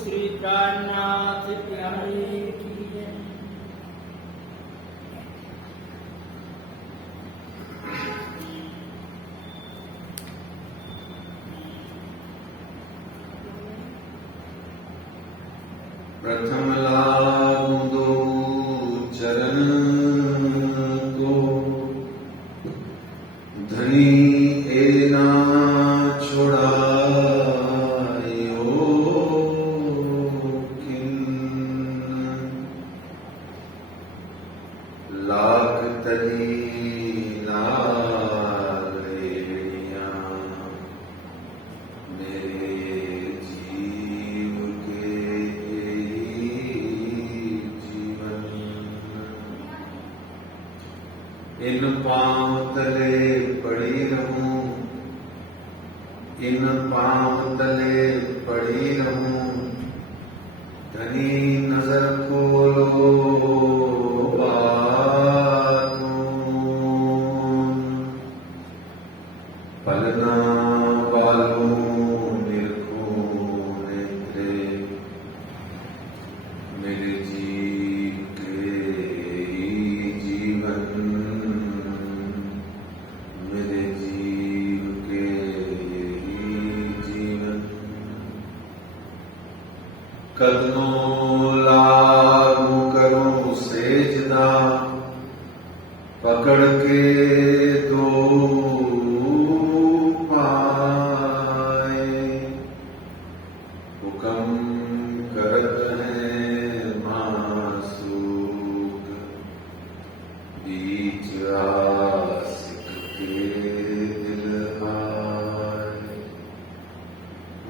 श्री प्राणनाथ प्यारे की जय। प्रथम लागू दो चरण को, धनी एना छुड़ायो किन, लाख तली नारेणिया मेरे जीव के जीवन। इन पांव तले पड़ी रहूं, इन पांव तले पड़ी रहूं, धनी नजर खोलो पलना बालों निरखूं नेत्रे, मेरे जीव के जीवन, मेरे जीव के जीवन। कदमों लागू करूं सेजदा, पकड़ के दो पाए, हुक्म करत हैं मासूक, बीच आशिक के दिल आए।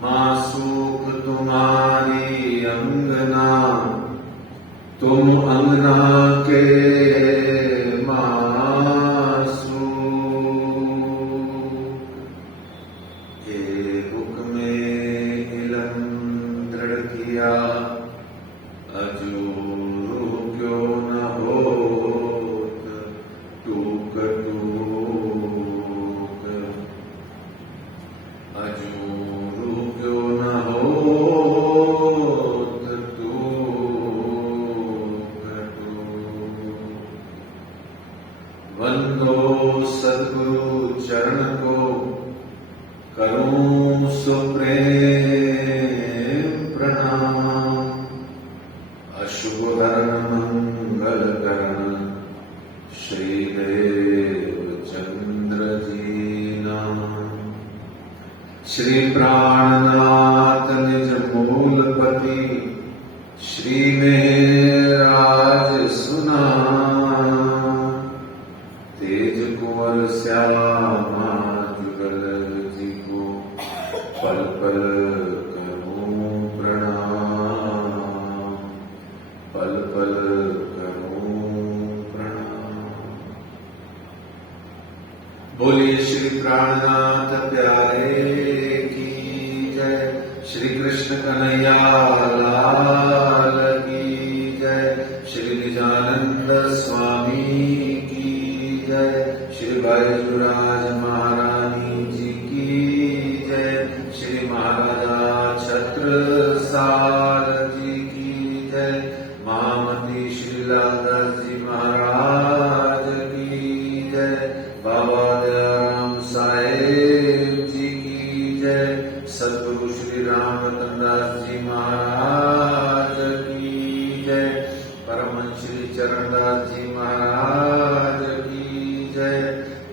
मासूक तुम्हारी अंगना, तुम अंगना के वंदो सद्गुरु चरण को, करूं सुप्रेम प्रणाम। अशुभ हरण मंगल करण, श्री देव चंद्र जी नाम। श्री प्राणनाथ निज मूलपति, श्री में राज सुना, तेज कुंवर श्यामा जुगल जी को, पल पल करूं प्रणाम, पल पल करूं प्रणाम। बोलिए श्री प्राणनाथ प्यारे की जय। श्री कृष्ण कन्हैया लाल की जय। श्री निजानंद स्वामी की जय। श्री बैजूराज महारानी जी की जय। श्री महाराजा छत्रसाल जी की जय। महामती श्री लालदास जी महाराज की जय। बाबा दयाराम साहेब जी की जय। सद्गुरु श्री राम रतन दास जी महाराज की जय। परमहंस श्री चरणदास जी महाराज की जय।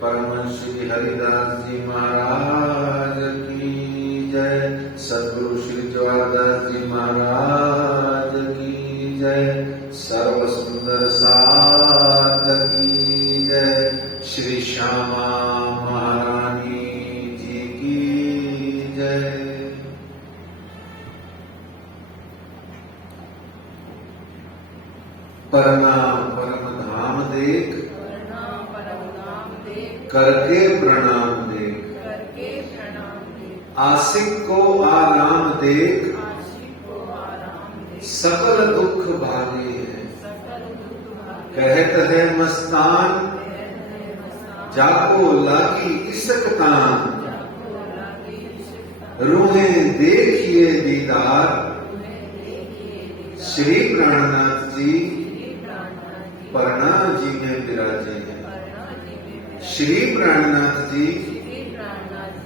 परमहंस श्री हरिदास जी महाराज की जय। सद्गुरु श्री जवाहरदास जी महाराज की जय। सर्व सुंदर साध की जय। श्री श्यामा महारानी जी की जय। प्रणाम परम धाम देख, करके प्रणाम देख, आशिक को आराम देख, सकल दुख भागे है। कहत है मस्तान, जाको लागी इसकतान, रूहें देखिए दीदार, श्री प्राणनाथ जी परना जी में विराजे हैं। श्री प्राणनाथ जी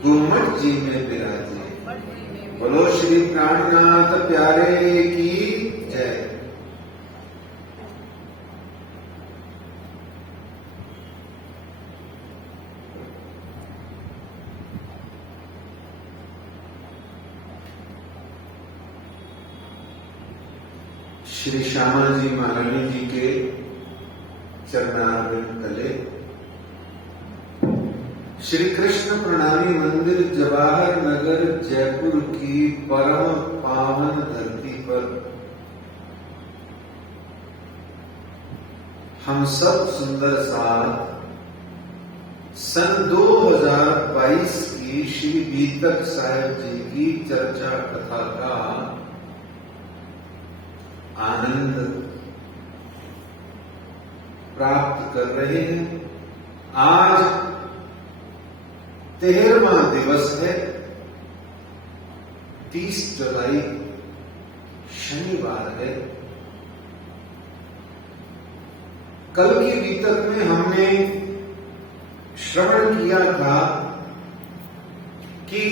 गुम्मट जी में विराजे। बोलो श्री प्राणनाथ प्यारे की जय। श्री श्यामा जी महारानी जी के चरणारविंद तले श्री कृष्ण प्रणामी मंदिर जवाहर नगर जयपुर की परम पावन धरती पर हम सब सुंदर साथ सन 2022 की श्री बीतक साहिब जी की चर्चा कथा का आनंद प्राप्त कर रहे हैं। आज 13वां दिवस है, 30 जुलाई शनिवार है। कल की बीतक में हमने श्रवण किया था कि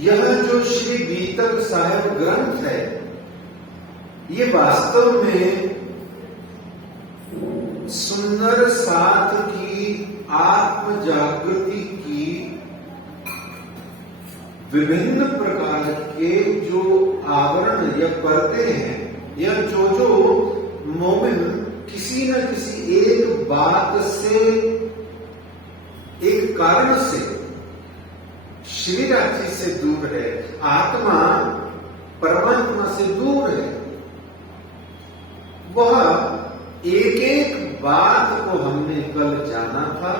यह जो श्री बीतक साहिब ग्रंथ है, ये वास्तव में सुंदर साथ की आत्म जागृति की विभिन्न प्रकार के जो आवरण या पर्दे हैं, या जो मोमिन किसी न किसी एक बात से, एक कारण से श्री राज्य से दूर है, आत्मा परमात्मा से दूर है, वह एक एक बात को हमने कल जाना था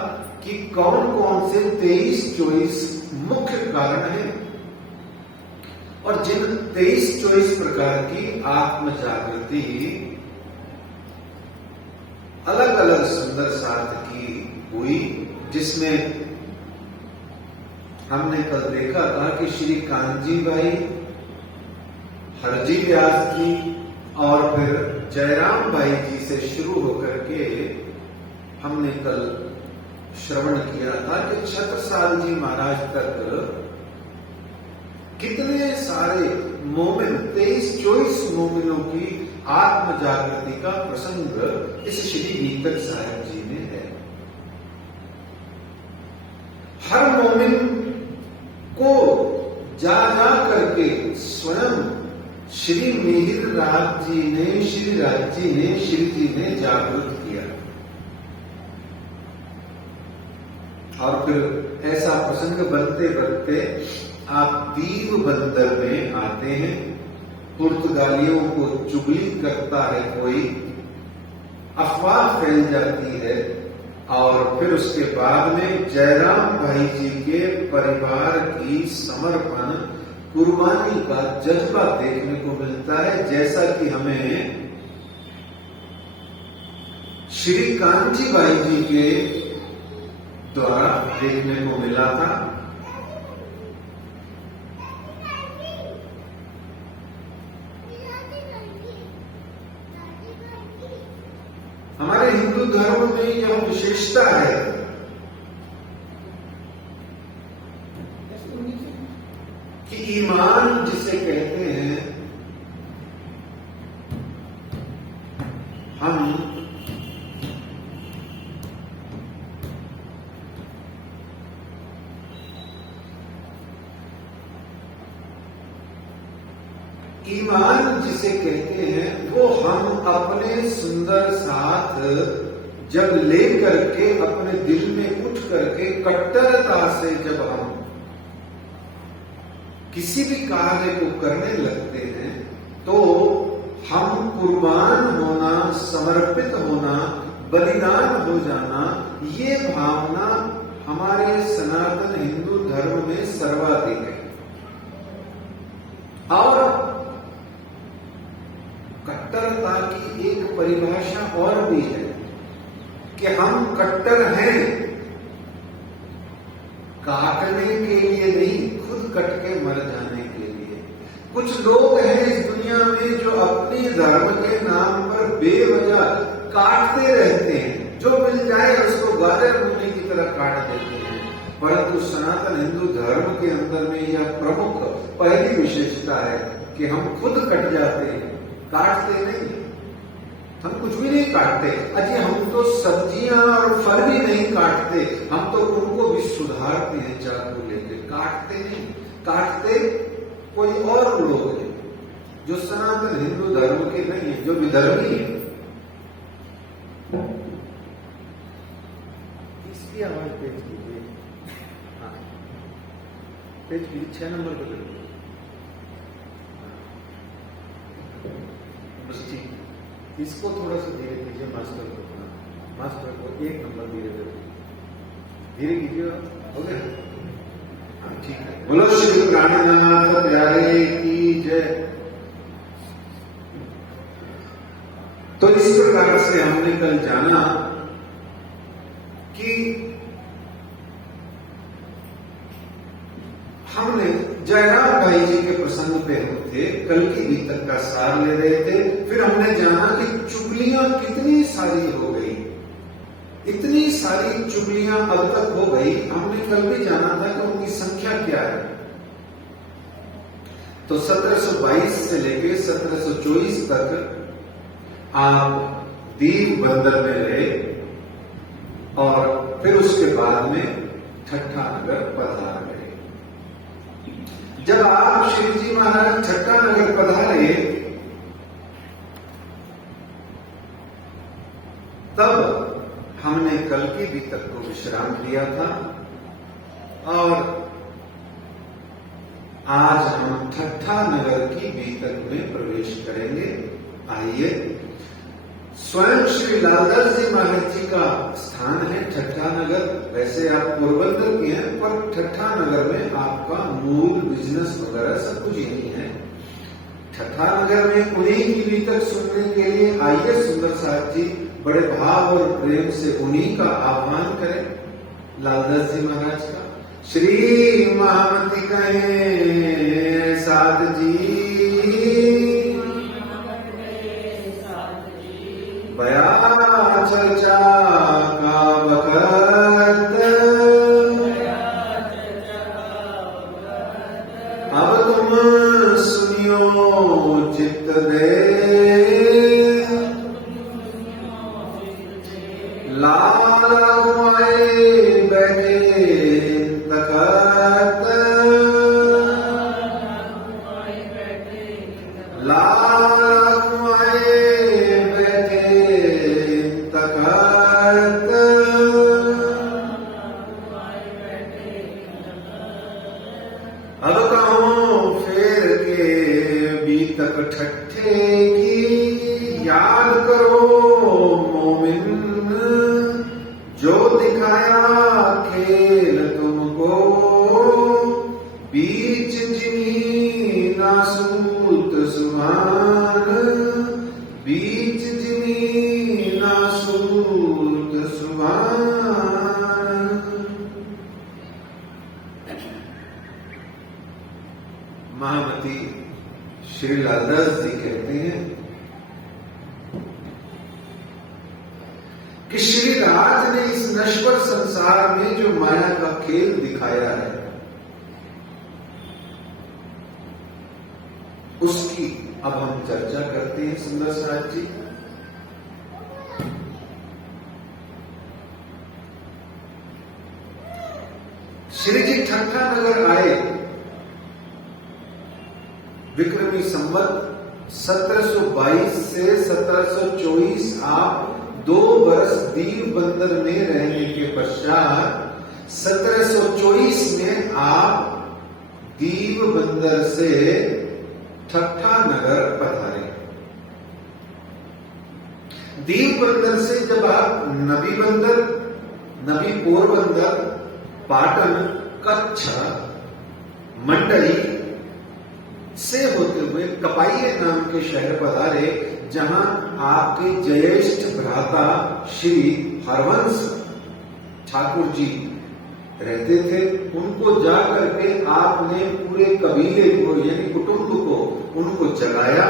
कि कौन कौन से 23-24 मुख्य कारण हैं, और जिन 23-24 प्रकार की आत्म जागृति अलग अलग सुंदर साथ की हुई, जिसमें हमने कल देखा था कि श्री कांजी बाई, हरजी व्यास जी और फिर जयराम भाई जी से शुरू होकर के हमने कल श्रवण किया था कि छत्रसाल जी महाराज तक कितने सारे मोमिन, 23-24 मोमिनों की आत्म जागृति का प्रसंग इस श्री बीतक साहिब जी में है। हर मोमिन को जा करके स्वयं श्री मिहिर राज जी ने, श्री राज जी ने, श्री जी ने जागृत किया। और फिर ऐसा प्रसंग बनते बनते आप दीव बंदर में आते हैं। पुर्तगालियों को चुगली करता है कोई, अफवाह फैल जाती है, और फिर उसके बाद में जयराम भाई जी के परिवार की समर्पण, कुर्बानी का जज्बा देखने को मिलता है, जैसा कि हमें श्री कांची बाई जी के द्वारा देखने को मिला था। हमारे हिंदू धर्म में यह विशेषता है कि ईमान जिसे कहते हैं, हम ईमान जिसे कहते हैं वो हम अपने सुंदर साथ जब लेकर के अपने दिल में उठ करके कट्टरता से जब हम किसी भी कार्य को करने लगते हैं, तो हम कुर्बान होना, समर्पित होना, बलिदान हो जाना, ये भावना हमारे सनातन हिंदू धर्म में सर्वाधिक है। और कट्टरता की एक परिभाषा और भी है कि हम कट्टर हैं, काटने के लिए नहीं, खुद कट के मर जाने के लिए। कुछ लोग हैं इस दुनिया में जो अपने धर्म के नाम पर बेवजह काटते रहते हैं, जो मिल जाए उसको गाजर मूली की तरह काट देते हैं। परंतु सनातन हिंदू धर्म के अंदर में यह प्रमुख पहली विशेषता है कि हम खुद कट जाते हैं, काटते नहीं। हम कुछ भी नहीं काटते। अजी हम तो सब्जियां और फल भी नहीं काटते, हम तो उनको भी सुधारते हैं चाकू लेके, काटते नहीं। काटते कोई और लोग हैं जो सनातन हिंदू धर्म के नहीं है, जो विधर्मी है। इसकी आवाज पेज कीजिए, हाँ पेज कीजिए, 6 नंबर पर करिए। बस ठीक, इसको थोड़ा सा धीरे कीजिए मास्टर को, मास्टर को 1 नंबर धीरे कीजिए, हो गया? हाँ ठीक है। बोलो श्री प्राणनाथ प्यारे की जय। तो इस प्रकार से हमने कल जाना कि हमने जयराम भाई जी के प्रसंग पे हम थे, कल की गीतक का सार ले रहे थे। फिर हमने जाना कि चुगलियां कितनी सारी हो गई, इतनी सारी चुगलियां अब तक हो गई। हमने कल भी जाना था कि उनकी संख्या क्या है। तो 1722 से लेके 1724 तक आप दीव बंदर में रहे और फिर उसके बाद में ठट्ठा नगर पधार गए। जब आप श्री जी महाराज ठट्ठा नगर पधारे तब हमने कल की बीतक को विश्राम दिया था और आज हम ठट्ठा नगर की बीतक में प्रवेश करेंगे। आइए, स्वयं श्री लालदास जी महाराज जी का स्थान है ठट्ठा नगर। वैसे आप पोरबंदर के हैं, पर ठट्ठा नगर में आपका मूल बिजनेस वगैरह सब कुछ यही है। ठट्ठा नगर में उन्हीं की बीतक सुनने के लिए आइए सुंदर साहब जी बड़े भाव और प्रेम से उन्हीं का आह्वान करें, लालदास जी महाराज का। श्री महामती कहें साध जी, बया चर्चा का वक्त, अब तुम सुनियो चित्त दे, लाल घुमाए बैठे तखत, लाल घुमाए बैठे तखत, अब कहूं फेर के बीतक ठट्ठे की, याद करो मोमिन जो दिखाया खेल तुमको, बीच जिमी नासूत सुमान, बीच जिमी नासूत सुमान। महामती श्री लालदास जी कहते हैं कि श्री राज ने इस नश्वर संसार में जो माया का खेल दिखाया है उसकी अब हम चर्चा करते हैं। सुंदर साहब जी, श्री जी ठट्ठा नगर आए विक्रमी संवत 1722 से 1724। आप 2 वर्ष दीव बंदर में रहने के पश्चात 1724 में आप दीव बंदर से ठट्ठा नगर पधारे। दीव बंदर से जब आप नबी बंदर, नबी पोरबंदर, पाटन, कच्छ, मंडली से होते हुए कपाइये नाम के शहर पधारे, जहां आपके ज्येष्ठ भ्राता श्री हरवंश ठाकुर जी रहते थे, उनको जाकर के आपने पूरे कबीले को यानी कुटुंब को उनको जगाया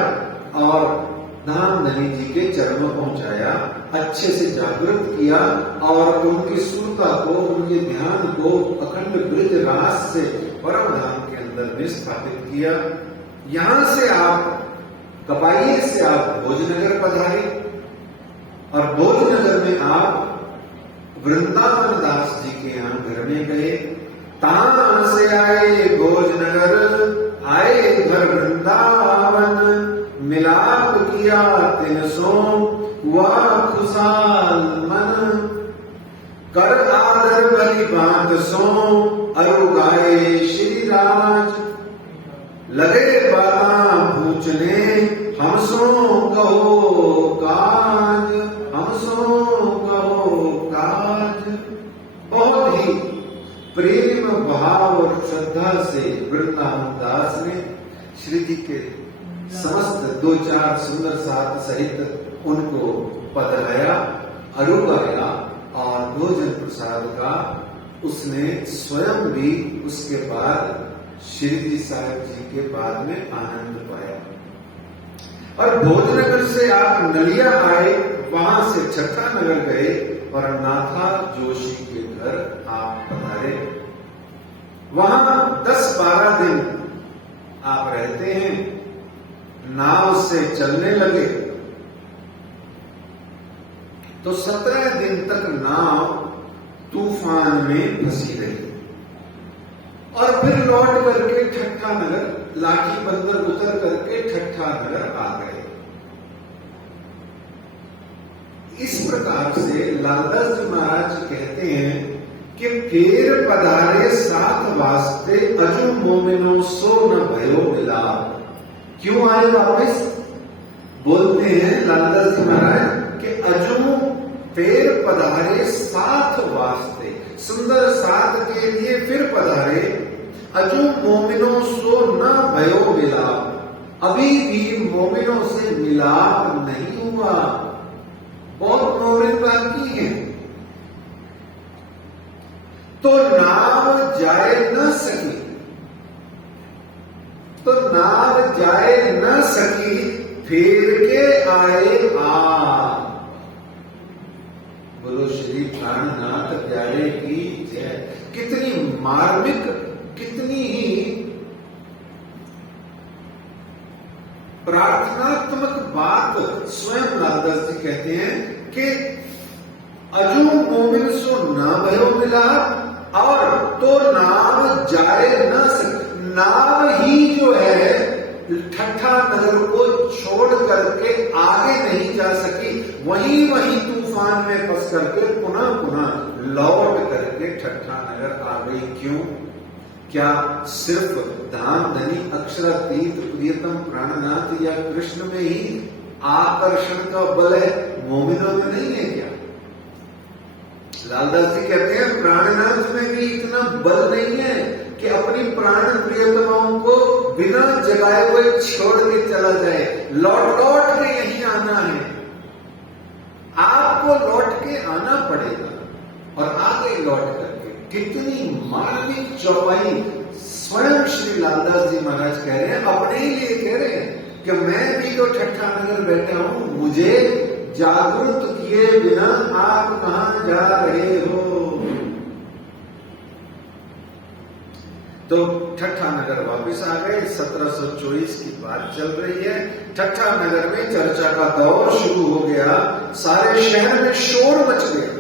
और धामधनी जी के चरणों पहुंचाया, अच्छे से जागृत किया और उनकी सुरता को, उनके ध्यान को अखंड ब्रज रास से परम धाम के अंदर में स्थापित किया। यहां से आप कपाइये से आप भोजनगर पधारे और भोजनगर में आप वृंदावन दास जी के यहाँ घर में गए। तान से आए भोजनगर, आए घर वृंदावन, मिलाप किया तिन सो हुआ खुशाल मन, कर आदर भली बात सो अरु गाए श्री राज, लगे बाला पूछने हम सो कहो काज, हम सो कहो काज। बहुत ही प्रेम भाव और श्रद्धा से वृंदावन दास ने श्री जी के समस्त 2-4 सुंदर साथ सहित उनको पधराया, अरुगाया और भोजन प्रसाद का उसने स्वयं भी उसके बाद श्री जी साहब जी के बाद में आनंद पाया। और भोजनगर से आप नलिया आए, वहां से छत्ता नगर गए और नाथा जोशी के घर आप पधारे। वहां 10-12 दिन आप रहते हैं, नाव से चलने लगे तो 17 दिन तक नाव तूफान में फंसी रही और फिर लौट करके ठट्ठा नगर, लाठी बंदर उतर करके ठट्ठा नगर आ गए। इस प्रकार से लालदास जी महाराज कहते हैं कि फेर पधारे साथ वास्ते, अजू मोमिनो सो न भयो मिलाप। क्यों आए वापस? बोलते हैं लालदास जी महाराज कि अजू फेर पधारे साथ वास्ते, सुंदर साथ के लिए फिर पधारे। अजू मोमिनो सो न भयो मिलाप, अभी भी मोमिनों से मिलाप नहीं हुआ, बहुत मोमिन बाकी है। तो नाव जाए न सकी, तो नाव जाए न सकी, फेर के आए आप। बोलो श्री प्राणनाथ प्यारे की जय। कितनी मार्मिक, कितनी ही प्रार्थनात्मक बात स्वयं लालदास जी कहते हैं कि अजू मोमिन सो न भयो मिला, और तो नाव जाए न सके। नाव ही जो है ठट्ठा नगर को छोड़ करके आगे नहीं जा सकी, वहीं तूफान में फंस करके पुनः लौट करके ठट्ठा नगर आ गई। क्यों? क्या सिर्फ धामधनी अक्षरातीत प्रियतम प्राणनाथ या कृष्ण में ही आकर्षण का बल है, मोमिनों में नहीं है क्या? लालदास जी कहते हैं प्राणनाथ में भी इतना बल नहीं है कि अपनी प्राण प्रियतमाओं को बिना जगाए हुए छोड़ के चला जाए। लौट के यहीं आना है, आपको लौट के आना पड़ेगा और आगे लौट करके। कितनी मार्मिक चौपाई स्वयं श्री लालदास जी महाराज कह रहे हैं, अपने ही लिए कह रहे हैं कि मैं भी तो ठट्ठा नगर बैठा हूं, मुझे जागृत किए बिना आप कहां जा रहे हो। तो ठट्ठा नगर वापस आ गए। 1724 की बात चल रही है। ठट्ठा नगर में चर्चा का दौर शुरू हो गया। सारे शहर में शोर मच गया,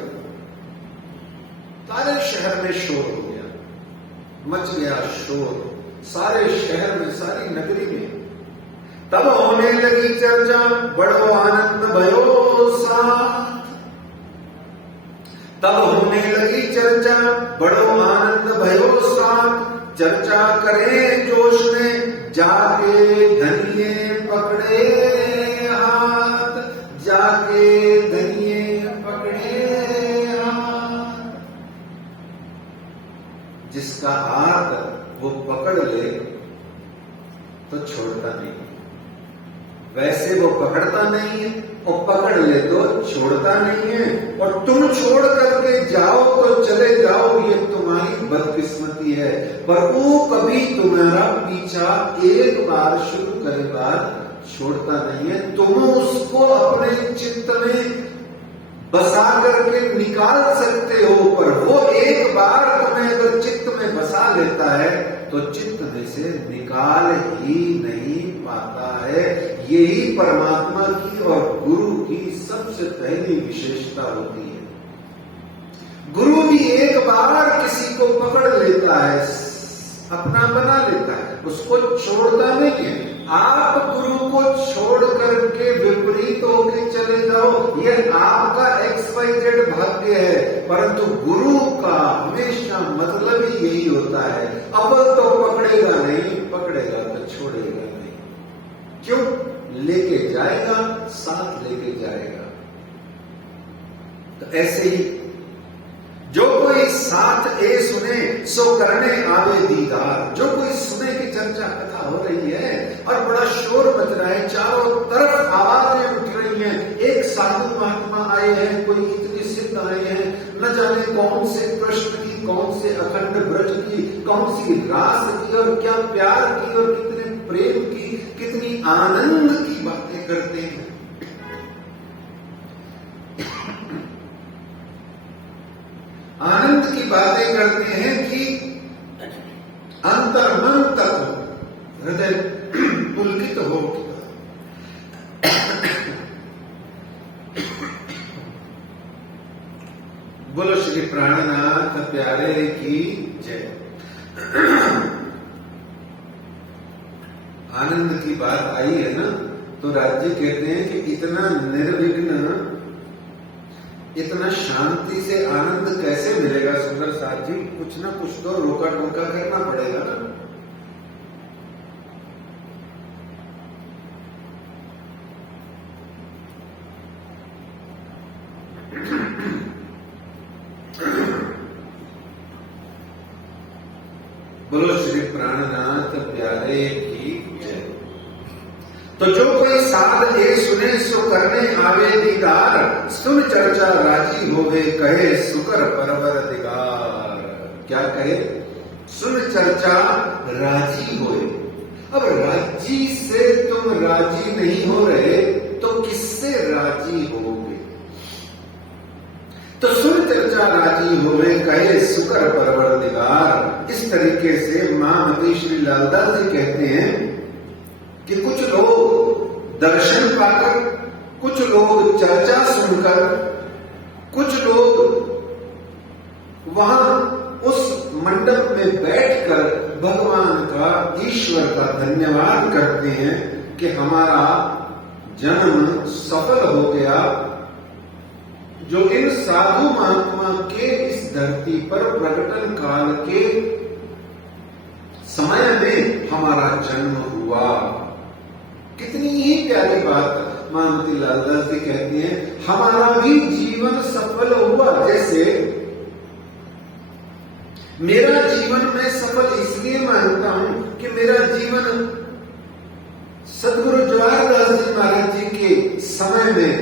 सारे शहर में शोर हो गया, मच गया शोर सारे शहर में, सारी नगरी में। तब होने लगी चर्चा, बड़ो आनंद भयो साथ। तब होने लगी चर्चा, बड़ो आनंद भयो साथ। चर्चा करें जोश में, जाके धनिये पकड़े हाथ, जाके धनिये पकड़े हाथ। जिसका हाथ वो पकड़ ले तो छोड़ता नहीं, वैसे वो पकड़ता नहीं है, और पकड़ ले तो छोड़ता नहीं है, और तुम छोड़ करके जाओ तो चले जाओ, ये तुम्हारी बदकिस्मती है। पर वो कभी तुम्हारा पीछा एक बार शुरू करे बाद छोड़ता नहीं है। तुम उसको अपने चित्त में बसा करके निकाल सकते हो, पर वो एक बार तुम्हें अगर चित्त में बसा लेता है तो चित्त में से निकाल ही नहीं पाता है। यही परमात्मा की और गुरु की सबसे पहली विशेषता होती है। गुरु भी एक बार किसी को पकड़ लेता है, अपना बना लेता है, उसको छोड़ता नहीं है। आप गुरु को छोड़ करके विपरीत होके चले जाओ, ये आपका XYZ भाग्य है, परंतु गुरु का हमेशा मतलब ही यही होता है, अव्वल तो पकड़ेगा नहीं, पकड़ेगा तो छोड़ेगा नहीं। क्यों? लेके जाएगा, साथ लेके जाएगा। तो ऐसे ही जो कोई साथ ए सुने सो करने आवे दीदार। जो कोई सुने की चर्चा कथा हो रही है और बड़ा शोर मच रहा है, चारों तरफ आवाजें उठ रही हैं, एक साधु महात्मा आए हैं, कोई इतने सिद्ध आए हैं, न जाने कौन से कृष्ण की, कौन से अखंड ब्रज की, कौन सी रास की, और क्या प्यार की, और कितने प्रेम की, कितनी आनंद की बातें करते हैं। आनंद की बातें करते हैं कि अंतर्मन तक हृदय पुलकित हो। बोलो श्री प्राणनाथ प्यारे की जय। आनंद की बात आई है ना, तो राज्य कहते हैं कि इतना निर्विघ्न, इतना शांति से आनंद कैसे मिलेगा सुंदर साथ जी? कुछ ना कुछ तो रोका टोका करना पड़ेगा ना। बोलो श्री प्राणनाथ प्यारे की जय। तो जो कोई साध ए सुने सो करने आवे दीदार, सुन चर्चा राजी होवे कहे सुकर परवर दिगार। क्या कहे? सुन चर्चा राजी होए। अब राजी से तुम राजी नहीं हो रहे तो किससे राजी होगे? तो सुन चर्चा राजी होवे कहे सुकर परवर दिगार। इस तरीके से महामती श्री लालदास जी कहते हैं कि कुछ लोग दर्शन पाकर, कुछ लोग चर्चा सुनकर, कुछ लोग वहां उस मंडप में बैठकर भगवान का, ईश्वर का धन्यवाद करते हैं कि हमारा जन्म सफल हो गया, जो इन साधु महात्मा के इस धरती पर प्रकटन काल के समय में हमारा जन्म हुआ। कितनी ही प्यारी बात महामती लालदास जी कहती हैं, हमारा भी जीवन सफल हुआ। जैसे मेरा जीवन मैं सफल इसलिए मानता हूं कि मेरा जीवन सदगुरु जवाहरदास जी महाराज जी के समय में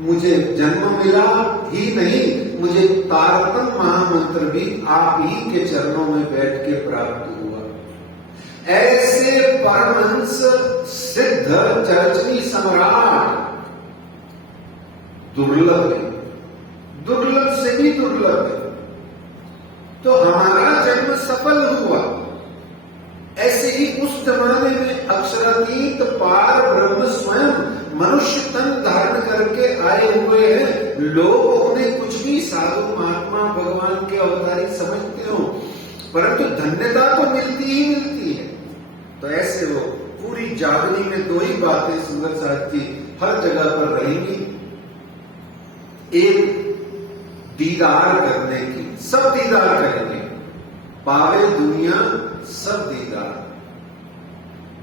मुझे जन्म मिला ही नहीं, मुझे तारतम महामंत्र भी आप ही के चरणों में बैठ के प्राप्त हुआ। ऐसे परमहंस सिद्ध चरचनी सम्राट दुर्लभ है, दुर्लभ से भी दुर्लभ है। तो हमारा जन्म सफल हुआ। ऐसे ही उस जमाने में अक्षरातीत पार ब्रह्म स्वयं मनुष्य तन धारण करके आए हुए हैं। लोग उन्हें कुछ भी साधु महात्मा भगवान के अवतारी समझते हो, परंतु धन्यता तो मिलती ही मिलती है। तो ऐसे वो पूरी जागनी में दो ही बातें सुंदर साथ की हर जगह पर रहेंगी। एक दीदार करने की, सब दीदार करेंगे, पावे दुनिया सब दीदार,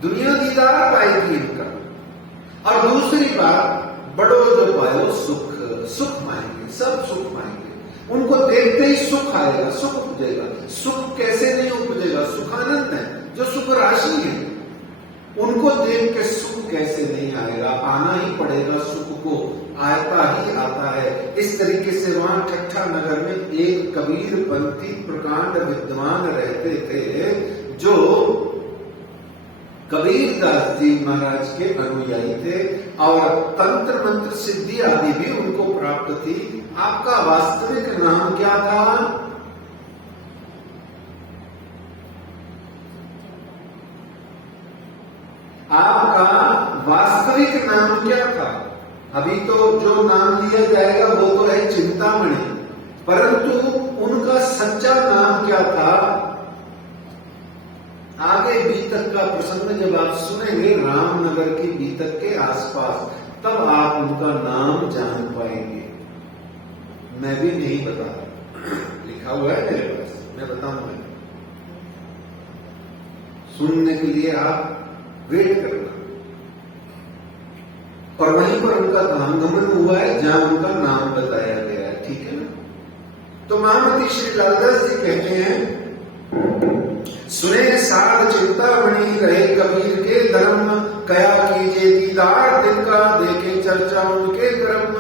दुनिया दीदार पाएगी इनका। और दूसरी बात, बड़ो जो पायो सुख, सुख पाएंगे, सब सुख पाएंगे। उनको देखते ही सुख आएगा, सुख उपजेगा। सुख कैसे नहीं उपजेगा? सुखानंद है, जो सुख राशि है, उनको देख के सुख कैसे नहीं आएगा? आना ही पड़ेगा सुख को आता ही आता है। इस तरीके से वहां ठट्ठा नगर में एक कबीर पंथी प्रकांड विद्वान रहते थे जो कबीरदास जी महाराज के अनुयायी थे और तंत्र मंत्र सिद्धि आदि भी उनको प्राप्त थी। आपका वास्तविक नाम क्या था? आपका वास्तविक नाम क्या था? अभी तो जो नाम लिया जाएगा वो तो है चिंतामणि, परंतु उनका सच्चा नाम क्या था? आगे बीतक का प्रसंग जब आप सुनेंगे रामनगर की बीतक के आसपास, तब आप उनका नाम जान पाएंगे। मैं भी नहीं बता, लिखा हुआ है मेरे पास, मैं बताऊंगा। सुनने के लिए आप वेट करना। और वहीं पर उनका धामगमन हुआ है जहां उनका नाम बताया गया है, ठीक है ना? तो महामती श्री लालदास जी कहते हैं, सुने साध चिंतामणि रहे कबीर के धर्म, कया कीजिए दीदार दिन का देखे चर्चा उनके कर्म।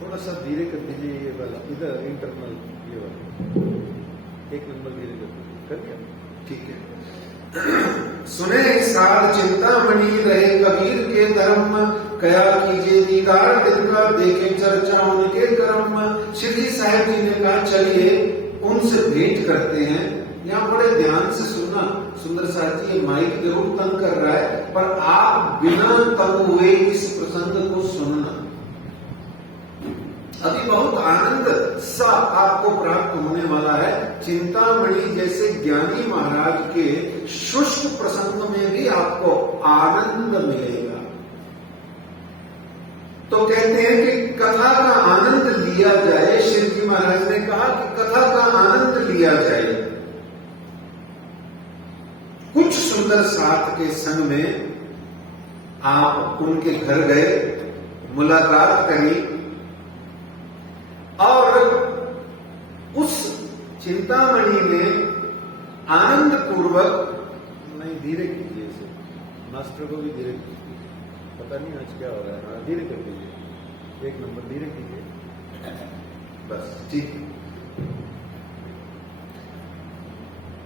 थोड़ा सा धीरे कर दीजिए ये वाला, इधर इंटरनल ये वाला, एक नंबर धीरे कर दिया, ठीक है। सुने साध चिंतामणि रहे कबीर के धर्म, कया कीजिए दीदार दिन का देखे चर्चा उनके कर्म। श्री साहब जी ने कहा चलिए उनसे भेंट करते हैं। यहाँ बड़े ध्यान से सुनना, सुंदर साहब जी, ये माइक जरूर तंग कर रहा है, पर आप बिना तंग हुए इस प्रसंग को सुनना। अभी बहुत आनंद सा आपको प्राप्त होने वाला है। चिंतामणि जैसे ज्ञानी महाराज के शुष्क प्रसंग में भी आपको आनंद मिलेगा। तो कहते हैं कि कथा का आनंद लिया जाए। श्री जी महाराज ने कहा कि कथा का आनंद लिया जाए। कुछ सुंदर साथ के संग में आप उनके घर गए, मुलाकात करी और उस चिंतामणि ने आनंद पूर्वक, नहीं धीरे कीजिए इसे, मास्टर को भी धीरे कीजिए, पता नहीं आज क्या हो रहा है। हाँ धीरे कर दीजिए, एक नंबर धीरे कीजिए, बस ठीक।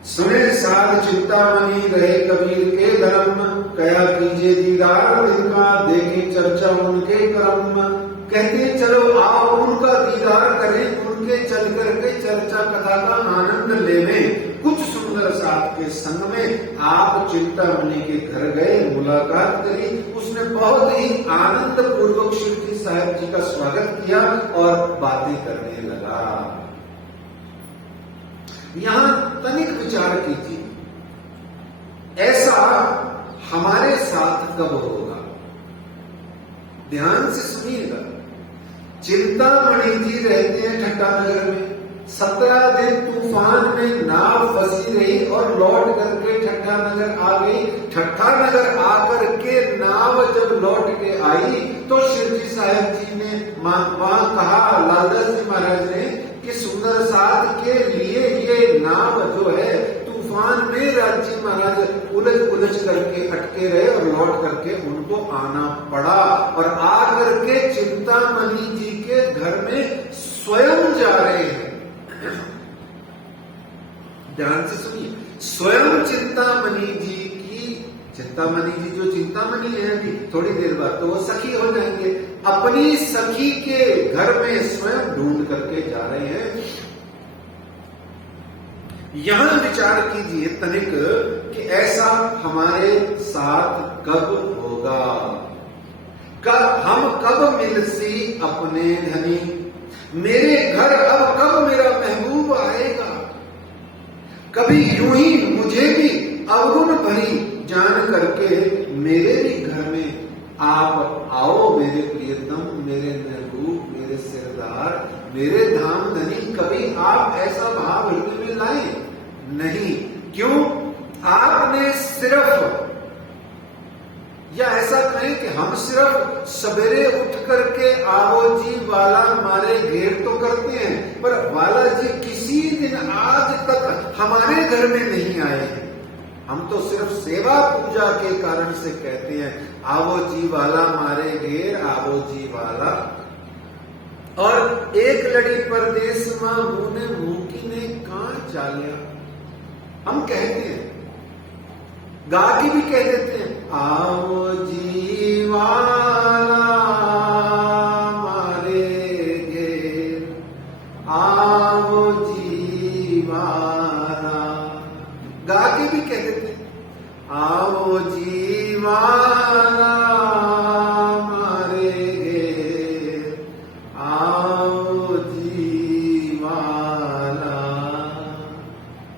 सुने साध चिंतामणि रहे कबीर के धर्म, कया कीजिए दीदार दिन का देखे चर्चा उनके कर्म। कहते हैं चलो आप उनका दीदार करें, उनके चल करके चर्चा कथा का आनंद लेवें। कुछ सुंदर साथ के संग में आप चिंतामणि के घर गए, मुलाकात करी। उसने बहुत ही आनंद पूर्वक श्री जी साहब जी का स्वागत किया और बातें करने लगा। यहां तनिक विचार कीजिए, ऐसा हमारे साथ कब होगा? ध्यान से सुनिएगा। चिंतामणि जी रहते हैं ठट्ठा नगर में। 17 दिन तूफान में नाव फंसी रही और लौट करके ठट्ठा नगर आ गई। ठट्ठा नगर आकर के नाव जब लौट के आई तो शिवजी साहब जी ने वहां कहा, लालदास जी महाराज ने, कि सुंदर साध के लिए ये नाव जो है तूफान में राज्य महाराज उलझ करके अटके रहे और लौट करके उनको आना पड़ा और आकर के चिंतामणि जी के घर में स्वयं जा रहे हैं। ध्यान से सुनिए, स्वयं चिंतामणि जी जो चिंतामणि है अभी थोड़ी देर बाद तो वो सखी हो जाएंगे, अपनी सखी के घर में स्वयं ढूंढ करके जा रहे हैं। यहां विचार कीजिए तनिक कि ऐसा हमारे साथ कब होगा? हम कब मिलसी अपने धनी, मेरे घर अब कब मेरा महबूब आएगा? कभी यूं ही मुझे भी अवगुण भरी जान करके मेरे भी घर में आप आओ, मेरे प्रियतम, मेरे महबूब, मेरे सिरदार, मेरे धाम धनी। कभी आप ऐसा भाव हृदय में लाए नहीं। क्यों? आपने सिर्फ, या ऐसा कहें कि हम सिर्फ सवेरे उठ करके आओ जी वाला हमारे घेर तो करते हैं, पर वाला जी किसी दिन आज तक हमारे घर में नहीं आए हैं। हम तो सिर्फ सेवा पूजा के कारण से कहते हैं आवो जी वाला मारे घेर, आवो जी वाला। और एक लड़ी परदेस मां मुने मूकी ने कहां चालिया, हम कहते हैं, गा के भी कह देते हैं आवो जी वाला मारे घेर, आवो जी वाला, गा के भी कह देते हैं आओ जीवाना मारे घेर, आओ जीवाना,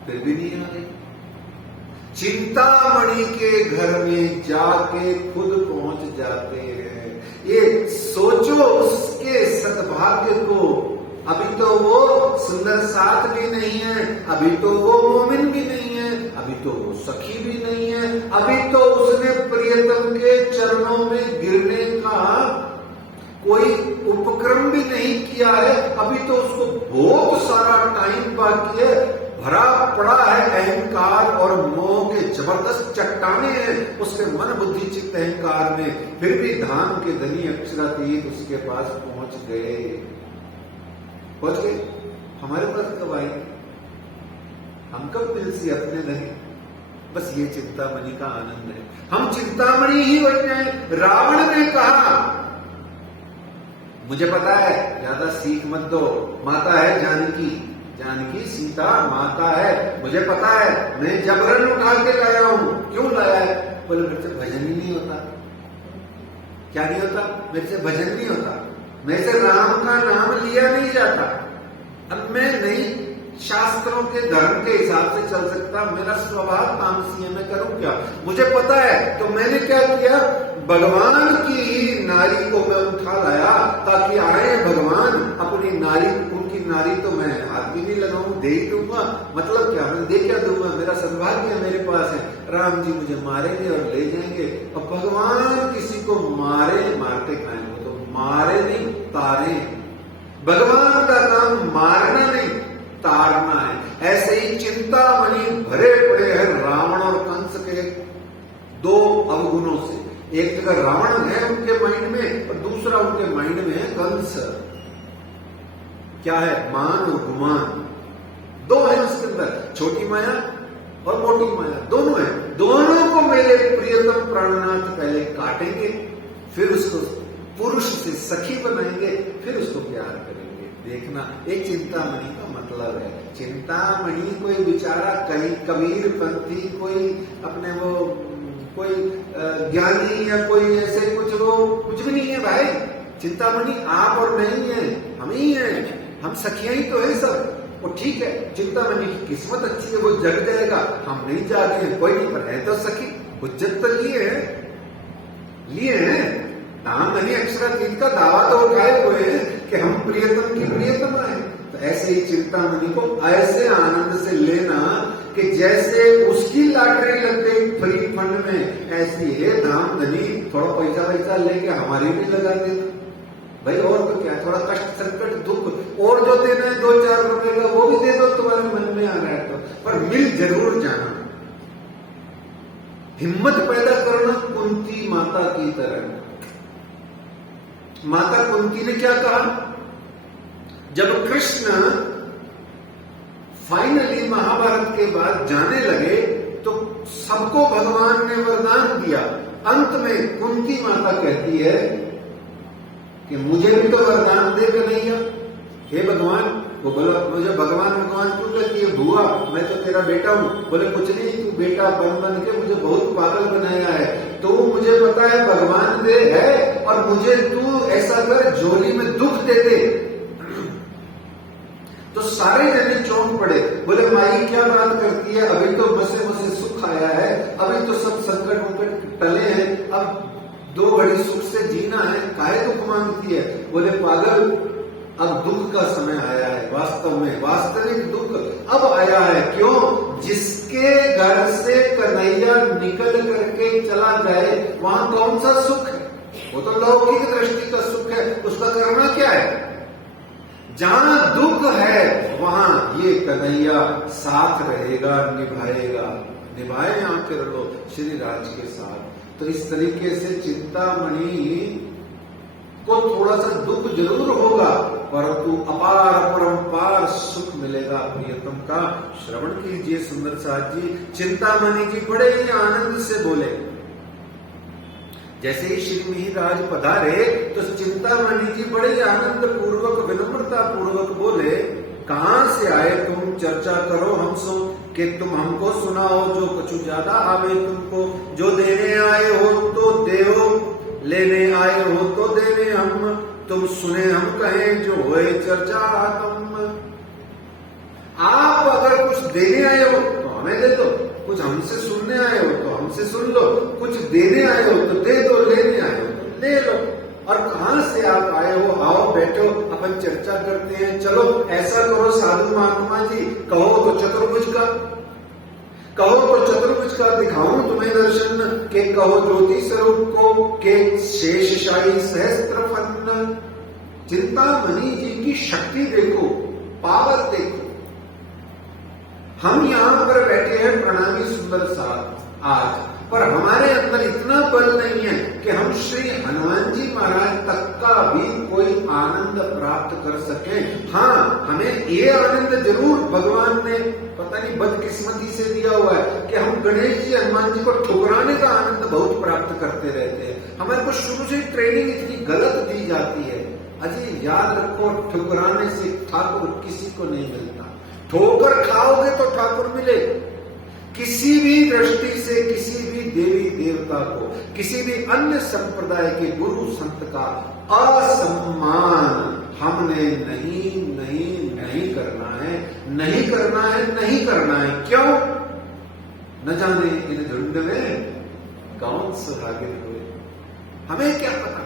फिर भी नहीं आ गए। चिंतामणि के घर में जाके खुद पहुंच जाते हैं। ये सोचो उसके सद्भाग्य को, अभी तो वो सुंदर साथ भी नहीं है, अभी तो वो मोमिन भी नहीं है, अभी तो वो सखी भी नहीं है, अभी तो उसने प्रियतम के चरणों में गिरने का कोई उपक्रम भी नहीं किया है, अभी तो उसको बहुत सारा टाइम बाकी है, भरा पड़ा है अहंकार और मोह के जबरदस्त चट्टाने हैं उसके मन बुद्धि चित्त अहंकार में, फिर भी धाम के धनी अक्षरातीत उसके पास पहुंच गए। पहुंच गए, हमारे पास कब आए, हम कब मिल सी अपने धनी, बस ये चिंतामणि का आनंद है, हम चिंतामणि ही बन जाए। रावण ने कहा मुझे पता है ज्यादा सीख मत दो, माता है जानकी, जानकी सीता माता है, मुझे पता है, मैं जबरन उठा के लाया हूं, क्यों लाया है, बोले मेरे से भजन ही नहीं होता। क्या नहीं होता, मेरे से भजन नहीं होता, मेरे से राम का नाम लिया नहीं जाता, अब मैं नहीं शास्त्रों के धर्म के हिसाब से चल सकता, मेरा स्वभाव तामसी है, मैं करूं क्या, मुझे पता है। तो मैंने क्या किया, भगवान की ही नारी को मैं उठा लाया ताकि आए भगवान अपनी नारी, उनकी नारी तो मैं हाथ भी नहीं लगाऊं, दे ही दूंगा, मतलब क्या, मैं दे क्या दूंगा, मेरा सद्भाग्य मेरे पास है, राम जी मुझे मारेंगे और ले जाएंगे। और भगवान किसी को मारे, मारते खाएंगे तो मारे नहीं तारे, भगवान का काम मारना नहीं तारना है। ऐसे ही चिंतामणि भरे पड़े हैं रावण और कंस के दो अवगुणों से, एक जगह रावण है उनके माइंड में और दूसरा उनके माइंड में है कंस। क्या है, मान और गुमान, दो है उसके अंदर, छोटी माया और मोटी माया, दोनों है, दोनों को मेरे प्रियतम प्राणनाथ पहले काटेंगे, फिर उसको पुरुष से सखी बनाएंगे, फिर उसको प्यार करेंगे। देखना, एक चिंतामणि का मतलब है, चिंतामणि कोई बेचारा कहीं कबीर पंथी, कोई अपने वो कोई ज्ञानी या कोई ऐसे कुछ भी नहीं है भाई। चिंतामणि आप और मैं ही है, हम ही हैं, हम सखियां ही तो है सब। वो ठीक है, चिंतामणि की किस्मत अच्छी है, वो जग जाएगा, हम नहीं जागे हैं, कोई नहीं, पर है तो सखी, हुज्जत तो लिए हैं नाम धनी अक्षरातीत का दावा तो उठाए हुए हैं कि हम प्रियतम की प्रियतमा है। तो ऐसे ही चिंतामणि को ऐसे आनंद से लेना कि जैसे उसकी लॉटरी लग गई फ्री फंड में, ऐसी है धाम धनी थोड़ा पैसा लेके हमारी भी लगा देना भाई, और तो क्या, थोड़ा कष्ट संकट दुख और जो देना है 2-4 रुपए का वो भी दे दो, तुम्हारे मन में आ रहा है तो, पर मिल जरूर जाना, हिम्मत पैदा करना कुंती माता की तरह। माता कुंती ने क्या कहा, जब कृष्ण फाइनली महाभारत के बाद जाने लगे तो सबको भगवान ने वरदान दिया, अंत में कुंती माता कहती है कि मुझे भी तो वरदान दे कन्हैया, हे भगवान। वो बोला, मुझे भगवान क्यों कहती है, बुआ मैं तो तेरा बेटा हूं। बोले कुछ नहीं, तू बेटा बन के मुझे बहुत पागल बनाया है, तो मुझे पता है भगवान दे है, और मुझे तू ऐसा कर झोली में दुख दे दे। तो सारे जने चौंक पड़े, बोले माई क्या बात करती है, अभी तो बसे सुख आया है, अभी तो सब संकट वंकट टले हैं, अब 2 घड़ी सुख से जीना है, काहे दुख मांगती है। बोले पागल, अब दुख का समय आया है, वास्तव में वास्तविक दुख अब आया है। क्यों, जिसके घर से कन्हैया निकल करके चला जाए वहां कौन सा सुख है, वो तो लौकिक दृष्टि का सुख है, उसका करना क्या है। जहां दुख है वहां ये कन्हैया साथ रहेगा, निभाएगा। निभाए आखिर लो श्री राज के साथ। तो इस तरीके से चिंतामणि को थोड़ा सा दुख जरूर होगा, परंतु अपार परंपार सुख मिलेगा प्रियतम का। श्रवण कीजिए सुंदर साथ जी। चिंतामणि जी बड़े ही आनंद से बोले। जैसे ही श्री मिहिराज पधारे तो चिंतामणि जी बड़े ही आनंद पूर्वक विनम्रता पूर्वक बोले, कहां से आए तुम, चर्चा करो हमसो, कि तुम हमको सुनाओ जो कुछ ज्यादा आवे तुमको। जो देने आए हो तो देओ, लेने आए हो तो देने हम, तुम सुने हम कहें जो होए चर्चा तुम। आप अगर कुछ देने आए हो तो हमें दे दो, कुछ हमसे सुनने आए हो तो हमसे सुन लो, कुछ देने आए हो तो दे दो, लेने आए हो तो ले लो। और कहां से आप आए हो, आओ बैठो अपन चर्चा करते हैं। चलो ऐसा करो साधु महात्मा जी, कहो तो चतुर्भुज का, कहो तो चतुर्भुज का दिखाऊं तुम्हें दर्शन, के कहो ज्योति स्वरूप को, के शेषशाही सहस्त्र फन्न। चिंतामणि जी की शक्ति देखो, पावर देखो। हम यहां पर बैठे हैं प्रणामी सुंदर साथ आज, पर हमारे अंदर इतना बल नहीं है कि हम श्री हनुमान जी महाराज तक का भी कोई आनंद प्राप्त कर सके। हाँ, हमें ये आनंद जरूर भगवान ने पता नहीं बदकिस्मती से दिया हुआ है कि हम गणेश जी हनुमान जी को ठुकराने का आनंद बहुत प्राप्त करते रहते हैं। हमारे को शुरू से ट्रेनिंग इतनी गलत दी जाती है। अजी याद रखो, ठुकराने से ठाकुर किसी को नहीं मिलता। ठोकर खाओगे तो ठाकुर मिले। किसी भी दृष्टि से किसी भी देवी देवता को, किसी भी अन्य संप्रदाय के गुरु संत का असम्मान हमने नहीं करना है, नहीं करना है, नहीं करना है। क्यों? न जाने इन झुंड में कौन सुहागिन हुए, हमें क्या पता।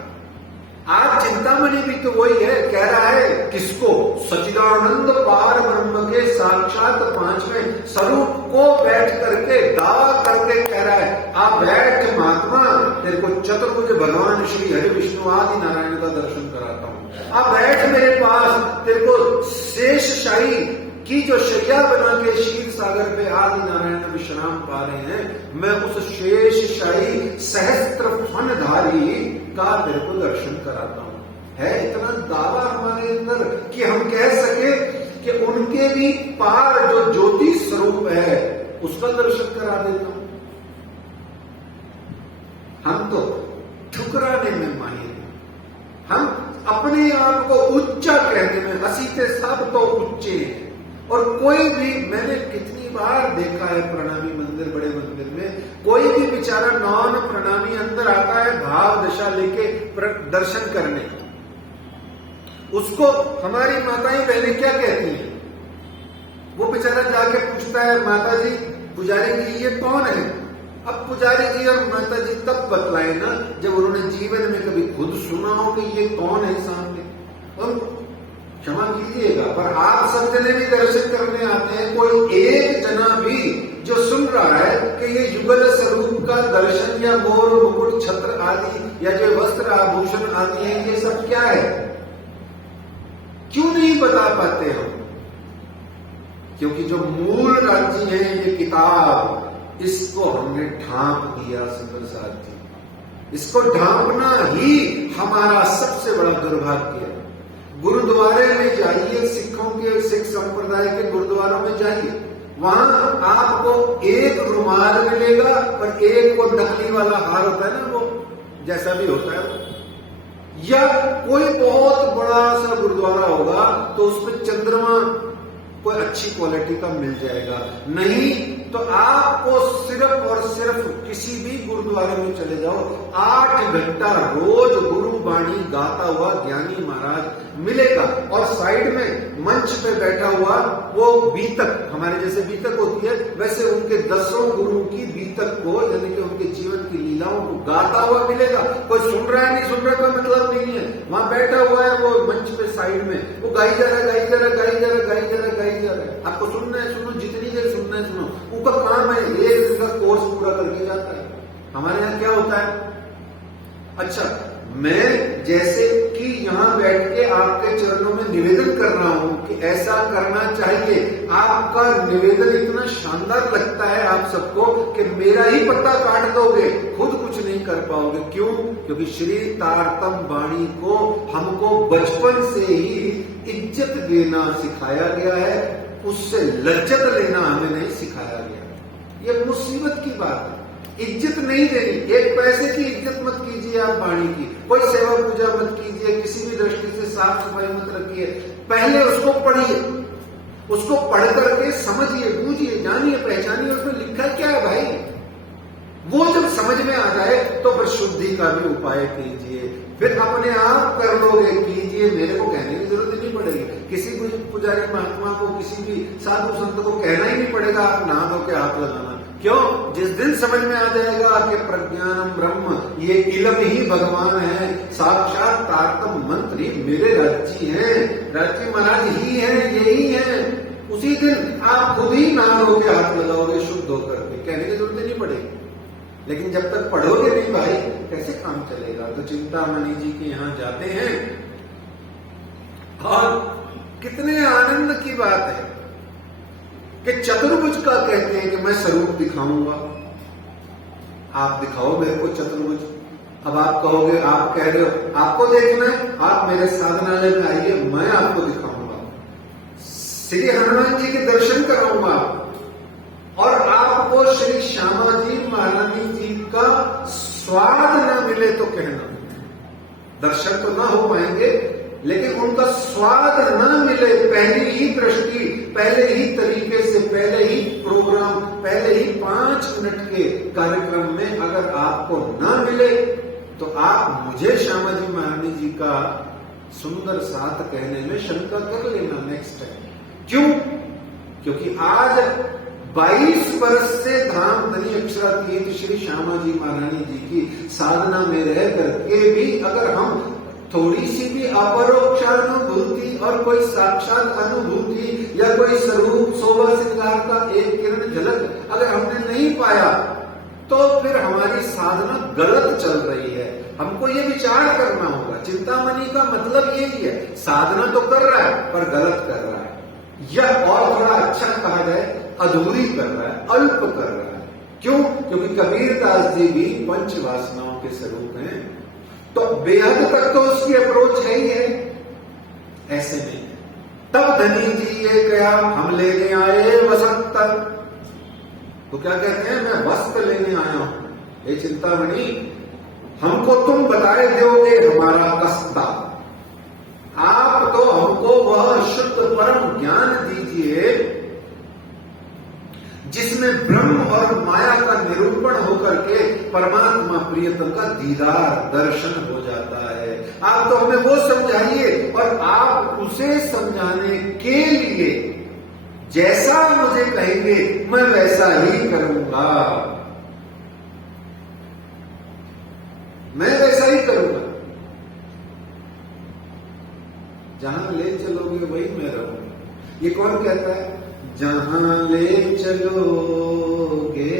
आज चिंतामणि भी तो वही है, कह रहा है किसको, सच्चिदानंद पार ब्रह्म के साक्षात पांचवें स्वरूप को बैठ करके दावा करके कह रहा है, आप बैठ महात्मा, तेरे को चतुर्भुज भगवान श्री हरि विष्णु आदि नारायण का दर्शन कराता हूं। आप बैठ मेरे पास, तेरे को शेषशाही की जो शैया बना के क्षीर सागर पे आदि नारायण विश्राम पा रहे हैं, मैं उस शेषशाही सहस्त्र फनधारी का तेरे को दर्शन कराता हूं। है इतना दावा हमारे अंदर कि हम कह सके कि उनके भी पार जो ज्योति स्वरूप है उसका दर्शन करा देता हूं। हम तो ठुकराने में माहिर हैं। हम अपने आप को ऊंचा कहने में, हसीते सब तो ऊंचे हैं। और कोई भी, मैंने कितनी बार देखा है प्रणामी मंदिर, बड़े मंदिर में कोई भी बेचारा नॉन प्रणामी अंदर आता है भाव दशा लेके दर्शन करने, उसको हमारी माताएं बहनें क्या कहती हैं? वो बेचारा जाके पूछता है, माता जी पुजारी जी ये कौन है? अब पुजारी जी और माता जी तब बतलाए ना जब उन्होंने जीवन में कभी खुद सुना हो कि ये कौन है सामने। और क्षमा कीजिएगा, पर आप सब जने भी दर्शन करने आते हैं, कोई एक जना भी जो सुन रहा है कि ये युगल स्वरूप का दर्शन या मोर मुकुट छत्र आदि या जो वस्त्र आभूषण आदि है, ये सब क्या है? क्यों नहीं बता पाते हम? क्योंकि जो मूल राज्य है ये किताब, इसको हमने ढांप दिया सुंदर साथ जी। इसको ढांपना ही हमारा सबसे बड़ा दुर्भाग्य है। गुरुद्वारे में जाइए, सिखों के, सिख संप्रदाय के गुरुद्वारों में जाइए, वहां आपको एक रुमाल मिलेगा और एक वो नकली वाला हार होता है ना, वो जैसा भी होता है, या कोई बहुत बड़ा सा गुरुद्वारा होगा तो उसमें चंद्रमा कोई अच्छी क्वालिटी का मिल जाएगा। नहीं तो आपको सिर्फ और सिर्फ किसी भी गुरुद्वारे में चले जाओ, 8 घंटा रोज गुरु वाणी गाता हुआ ज्ञानी महाराज मिलेगा। और साइड में मंच पे बैठा हुआ वो बीतक, हमारे जैसे बीतक होती है वैसे उनके 10 गुरु की बीतक को, यानी कि उनके जीवन की लीलाओं को गाता हुआ मिलेगा। कोई सुन रहा है नहीं सुन रहा कोई मतलब नहीं है, वहां बैठा हुआ है वो मंच पे साइड में, वो गाई जा रहा है, गाई जा रहा है, गाई जा रहा है, गाई जा रहा है, गाई जा रहा है। आपको सुनना है सुनो, जितनी देर सुनना है सुनो। उनका काम है, एक दिन का कोर्स पूरा करके जाता है। हमारे यहाँ क्या होता है, अच्छा मैं जैसे कि यहां बैठ के आपके चरणों में निवेदन कर रहा हूं कि ऐसा करना चाहिए। आपका निवेदन इतना शानदार लगता है आप सबको कि मेरा ही पत्ता काट दोगे, खुद कुछ नहीं कर पाओगे। क्यों? क्योंकि श्री तारतम वाणी को हमको बचपन से ही इज्जत देना सिखाया गया है, उससे लज्जत लेना हमें नहीं सिखाया गया। ये मुसीबत की बात है। इज्जत नहीं देनी, एक पैसे की इज्जत मत कीजिए आप वाणी की, कोई सेवा पूजा मत कीजिए, किसी भी दृष्टि से साफ सफाई मत रखिए। पहले उसको पढ़िए, उसको पढ़ करके समझिए, बूझिए, जानिए, पहचानिए उसमें लिखा क्या है भाई। वो जब समझ में आ जाए तो फिर शुद्धि का भी उपाय कीजिए, फिर अपने आप कर लोगे। कीजिए, मेरे को कहने की जरूरत नहीं पड़ेगी, किसी भी पुजारी महात्मा को, किसी भी साधु संत को कहना ही नहीं पड़ेगा आप नहा धो के हाथ लगाना। क्यों? जिस दिन समझ में आ जाएगा कि प्रज्ञानम ब्रह्म, ये इलम ही भगवान है, साक्षात तारतम मंत्र ही मेरे राज्य हैं, राज्य महाराज ही हैं, यही हैं, उसी दिन आप खुद ही नहा धो के हाथ लगाओगे शुद्ध होकर के, कहने की जरूरत नहीं पड़ेगी। लेकिन जब तक पढ़ोगे नहीं भाई, कैसे काम चलेगा? तो चिंतामणि जी के यहाँ जाते हैं और कितने आनंद की बात है कि चतुर्भुज का कहते हैं कि मैं स्वरूप दिखाऊंगा, आप दिखाओ मेरे को चतुर्भुज। अब आप कहोगे, आप कह रहे हो आपको देखना है, आप मेरे साधनालय में आइए, मैं आपको दिखाऊंगा, श्री हनुमान जी के दर्शन कराऊंगा और आपको श्री श्यामा जी महारानी जी का स्वाद न मिले तो कहना, दर्शन तो ना हो पाएंगे लेकिन उनका स्वाद न मिले, पहली ही दृष्टि, पहले ही तरीके से, पहले ही प्रोग्राम, पहले ही 5 मिनट के कार्यक्रम में अगर आपको न मिले तो आप मुझे श्यामा जी महारानी जी का सुंदर साथ कहने में शंका कर लेना नेक्स्ट टाइम। क्यों? क्योंकि आज 22 वर्ष से धाम धनी अक्षरातीत श्री श्यामा जी महारानी जी की साधना में रह करके भी अगर हम थोड़ी सी भी अपरोक्षानुभूति और कोई साक्षात अनुभूति या कोई स्वरूप शोभा श्रृंगार का एक किरण झलक अगर हमने नहीं पाया तो फिर हमारी साधना गलत चल रही है। हमको ये विचार करना होगा। चिंतामणि का मतलब यही है, साधना तो कर रहा है पर गलत कर रहा है, या और थोड़ा अच्छा कहा जाए अधूरी कर रहा है, अल्प कर रहा है। क्यों? क्योंकि कबीरदास जी भी पंच वासनाओं के स्वरूप हैं, तो बेहद तक तो उसकी अप्रोच है ही है। ऐसे में तब धनी जी ये कहा, हम लेने आए वसंत, तो क्या कहते हैं, मैं वस्त्र लेने आया हूं। ये चिंतामणि हमको तुम बताए दोगे हमारा कस्ता, आप तो हमको वह शुद्ध परम ज्ञान दीजिए जिसमें ब्रह्म और माया का निरूपण होकर के परमात्मा प्रियतम का दीदार दर्शन हो जाता है। आप तो हमें वो समझाइए, और आप उसे समझाने के लिए जैसा मुझे कहेंगे मैं वैसा ही करूंगा, मैं वैसा ही करूंगा, जहां ले चलोगे वही मैं रहूंगा। ये कौन कहता है? जहां ले चलोगे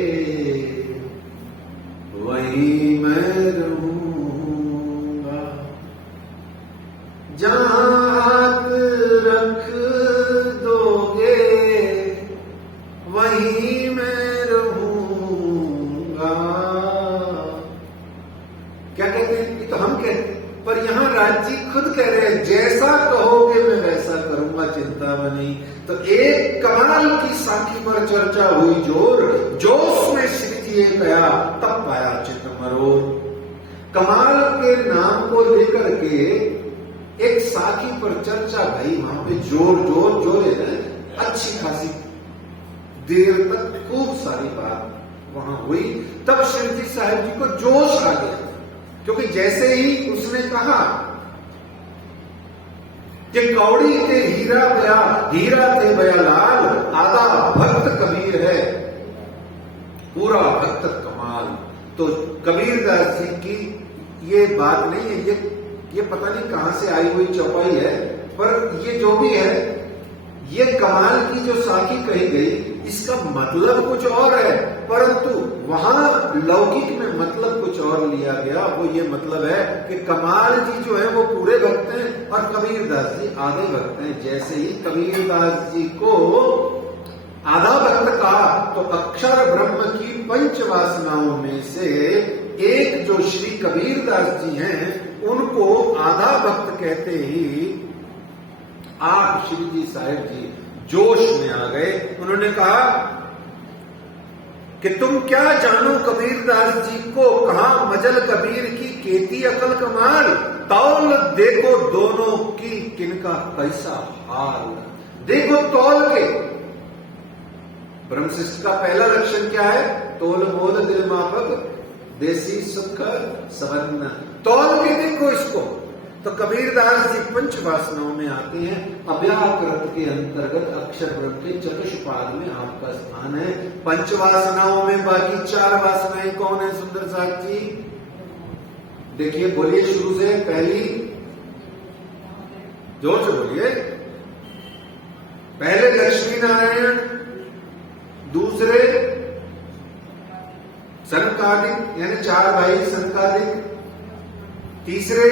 वहीं मैं रहूंगा, जहां हाथ रख दोगे वहीं मैं रहूंगा। क्या कहते हैं? ये तो हम कहते हैं, पर यहां राज्य खुद कह रहे हैं जैसा कहोगे मैं वैसा करूंगा चिंतामणि। तो एक कमाल की साखी पर चर्चा हुई जोर, जोश में श्री जी ने कहा तब पाया चित्त मरोड़। कमाल के नाम को लेकर के एक साखी पर चर्चा भाई वहां पे जोर है, अच्छी खासी देर तक खूब सारी बात वहां हुई। तब श्री जी साहब जी को जोश आ गया, क्योंकि जैसे ही उसने कहा कि कौड़ी के हीरा थे बया लाल, आधा भक्त कबीर है पूरा भक्त कमाल। तो कबीरदास जी की ये बात नहीं है, ये पता नहीं कहां से आई हुई चौपाई है, पर ये जो भी है, ये कमाल की जो साखी कही गई इसका मतलब कुछ और है, परंतु वहां लौकिक में मतलब कुछ और लिया गया। वो ये मतलब है कि कमाल जी जो है वो पूरे भक्त हैं और कबीर कबीरदास जी आधे भक्त हैं। जैसे ही कबीरदास जी को आधा भक्त कहा तो अक्षर ब्रह्म की पंच वासनाओं में से एक जो श्री कबीरदास जी हैं उनको आधा भक्त कहते ही आप श्री जी साहिब जी जोश में आ गए। उन्होंने कहा कि तुम क्या जानो कबीरदास जी को, कहा मजल कबीर की केती अकल कमाल, तौल देखो दोनों की किनका कैसा हाल। देखो तौल के, ब्रह्मशिष्ट का पहला लक्षण क्या है? तोल मोल दिल मापक देसी सुख सवर्ण। तौल के देखो इसको। तो कबीरदास जी पंच वासनाओं में आते हैं। अव्याकृत के अंतर्गत अक्षर ब्रह्म के चतुष्पाद में आपका स्थान है। पंच वासनाओं में बाकी चार वासनाएं कौन है सुंदर साक्षी? देखिए, बोलिए शुरू से। पहली, जोर से बोलिए। पहले लक्ष्मी नारायण, दूसरे सनकादिक यानी चार भाई सनकादिक, तीसरे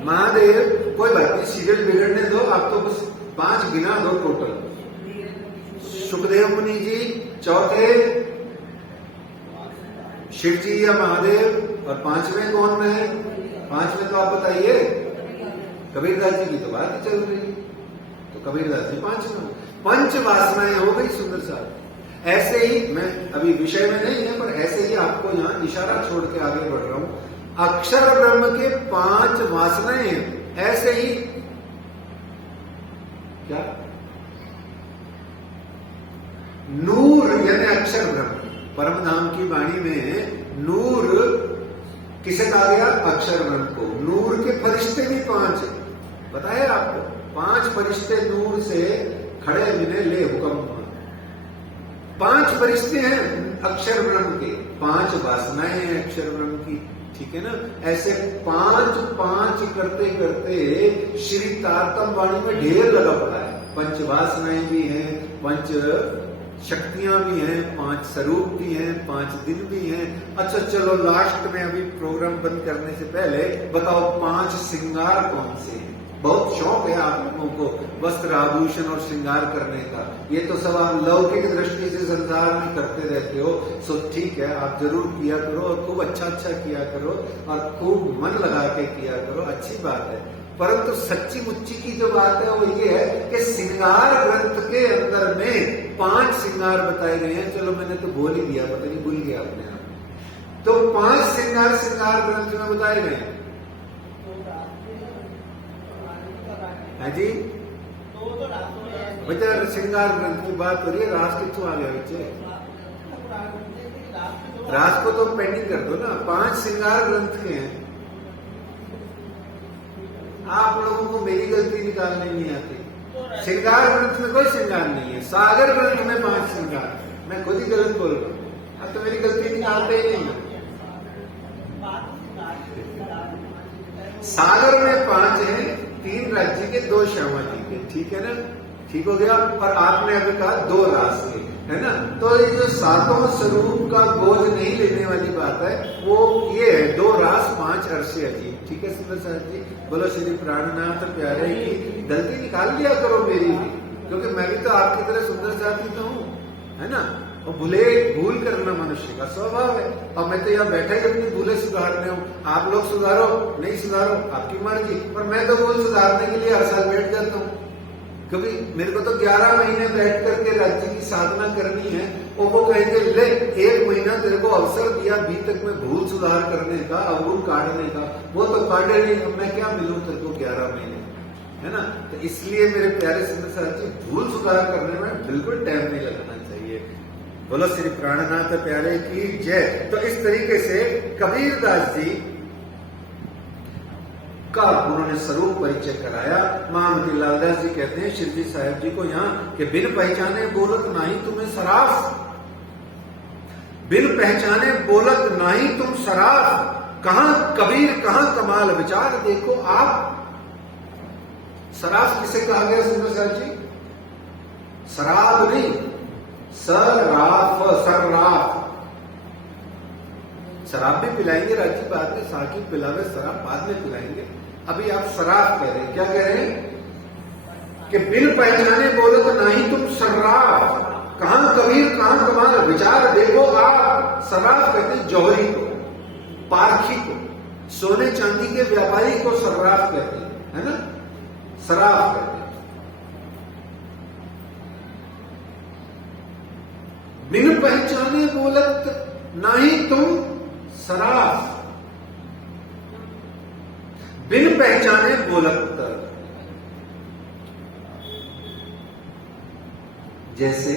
महादेव। कोई बात नहीं, सीरियल बिगड़ने दो, आप तो बस 5 गिना दो टोटल। सुखदेव मुनि जी, चौथे शिव जी या महादेव, और 5वें कौन है? 5वें तो आप बताइए। कबीरदास जी की तो बात ही चल रही है, तो कबीरदास जी 5वें। पंच वासनाएं हो गई सुंदर साहब। ऐसे ही, मैं अभी विषय में नहीं है पर ऐसे ही आपको यहां इशारा छोड़ के आगे बढ़ रहा हूं। अक्षर ब्रह्म के 5 वासनाएं ऐसे ही क्या? नूर यानी अक्षर ब्रह्म, परम धाम की वाणी में नूर किसे कहा गया? अक्षर ब्रह्म को। नूर के फरिश्ते भी 5 है, बताया आपको। 5 फरिश्ते नूर से खड़े मिले ले हुक्म। 5 फरिश्ते हैं अक्षर ब्रह्म के, 5 वासनाएं हैं अक्षर ब्रह्म की, ठीक है ना। ऐसे 5 करते करते श्री तारतम वाणी में ढेर लगा पड़ा है। 5 वासनाएं भी हैं, 5 शक्तियां भी हैं, 5 स्वरूप भी हैं, 5 दिन भी हैं। अच्छा चलो, लास्ट में अभी प्रोग्राम बंद करने से पहले बताओ 5 श्रृंगार कौन से हैं? बहुत शौक है आप लोगों को वस्त्र आभूषण और श्रृंगार करने का। ये तो सब आप लौकिक दृष्टि से संसार में करते रहते हो, सो ठीक है, आप जरूर किया करो और खूब अच्छा किया करो और खूब मन लगा के किया करो, अच्छी बात है। परंतु सच्ची मुच्ची की जो बात है वो ये है कि श्रृंगार ग्रंथ के अंदर में 5 श्रृंगार बताए गए हैं। चलो मैंने तो बोल ही दिया, पता नहीं भूल गया अपने आप। तो 5 श्रृंगार ग्रंथ में बताए गए हैं। हाँ जी, बच्चा श्रृंगार ग्रंथ की बात हो रही है, रास कितों आ गया बच्चे? रास को तो पेंडिंग कर दो ना। 5 श्रृंगार ग्रंथ के हैं। आप लोगों को मेरी गलती निकालने नहीं आती। श्रृंगार ग्रंथ में कोई श्रृंगार नहीं है। सागर ग्रंथ में 5 श्रृंगार। मैं खुद ही गलत बोल रहा हूं, अब तो मेरी गलती निकालते ही नहीं। सागर में 5 हैं, 3 राज्य के, 2 श्यामा जी के, ठीक है ना। ठीक हो गया। और आपने अभी कहा 2 रास के, है ना। तो ये जो 7 स्वरूप का बोझ नहीं लेने वाली बात है वो ये है 2 रास 5 अर्शे अजीब, ठीक है सुंदर साहब जी। बोलो श्री प्राणनाथ प्यारे की गलती निकाल लिया करो मेरी भी, क्योंकि मैं भी तो आपकी तरह सुंदर साथी तो हूँ, है ना। और भूल करना मनुष्य का स्वभाव है। और मैं तो यहाँ बैठा ही अपनी भूलें सुधारने हूँ। आप लोग सुधारो नहीं सुधारो आपकी मर्जी, पर मैं तो भूल सुधारने के लिए हर साल बैठ जाता हूँ, क्योंकि मेरे को तो 11 महीने बैठ करके राज्य की साधना करनी है। और वो कहेंगे ले 1 महीना तेरे को अवसर दिया बीतक में भूल सुधार करने का, अवगुण काटने का, वो तो काटे नहीं, अब मैं क्या मिलूं तेरे को 11 महीने, है ना। तो इसलिए मेरे प्यारे सुंदर साथी, भूल सुधार करने में बिल्कुल टाइम नहीं लगाना चाहिए। बोलो श्री प्राणनाथ प्यारे की जय। तो इस तरीके से कबीरदास जी का उन्होंने स्वरूप परिचय कराया। महामती लालदास जी कहते हैं शिव जी साहिब जी को यहाँ कि बिन पहचाने बोलत नाही तुम्हें सराफ, बिन पहचाने बोलत नाही तुम सराफ, कहां कबीर कहां कमाल विचार देखो आप। सराफ किसे कहा गया सुंदर साहब जी? शराब नहीं, सर्राफ, शराब भी पिलाएंगे राजी, बाद में साकी पिलावे शराब बाद में पिलाएंगे। अभी आप शराब कह रहे हैं, क्या कह रहे हैं कि बिन पहचाने बोलो तो नहीं तुम शराब। कहां कबीर कहां कमाल, विचार देखो आप। शराब कहते हैं जौहरी को, पारखी को, सोने चांदी के व्यापारी को शराब कहते हैं, है ना, शराब कहते हैं। बिन पहचाने बोलत नहीं तुम शराब, बिन पहचाने बोलत। जैसे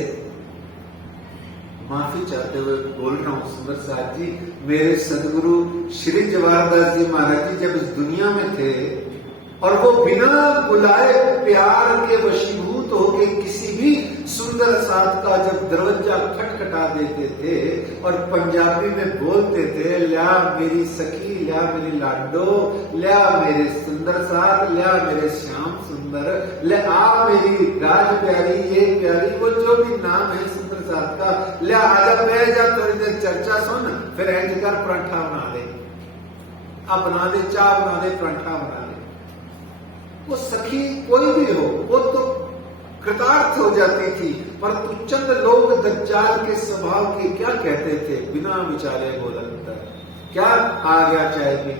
माफी चाहते हुए बोल रहा हूं सुंदर साहब जी, मेरे सदगुरु श्री जवाहरदास जी महाराज जी जब इस दुनिया में थे और वो बिना बुलाए प्यार के वशीभूत होके किसी भी सुंदर साथ का जब दरवाजा खटखटा देते थे और पंजाबी में बोलते थे, ल्या मेरी सखी, ल्या मेरी लाडो, ल्या मेरे सुंदर साथ, ल्या मेरे श्याम सुंदर, ले आ मेरी राज प्यारी, ये प्यारी, वो जो भी नाम है सुंदर साथ का, ल्या आजा बैठ जा, थोड़ी देर चर्चा सुन, फिर एंजकार पराठा बना दे, अब बना दे, चाय बना दे, पराठा बना दे। वो सखी कोई भी हो वो तो कृतार्थ हो जाती थी, परंतु चंद लोग दज्जाल के स्वभाव के क्या कहते थे, बिना विचारे बोलता, क्या आ गया चाय पी,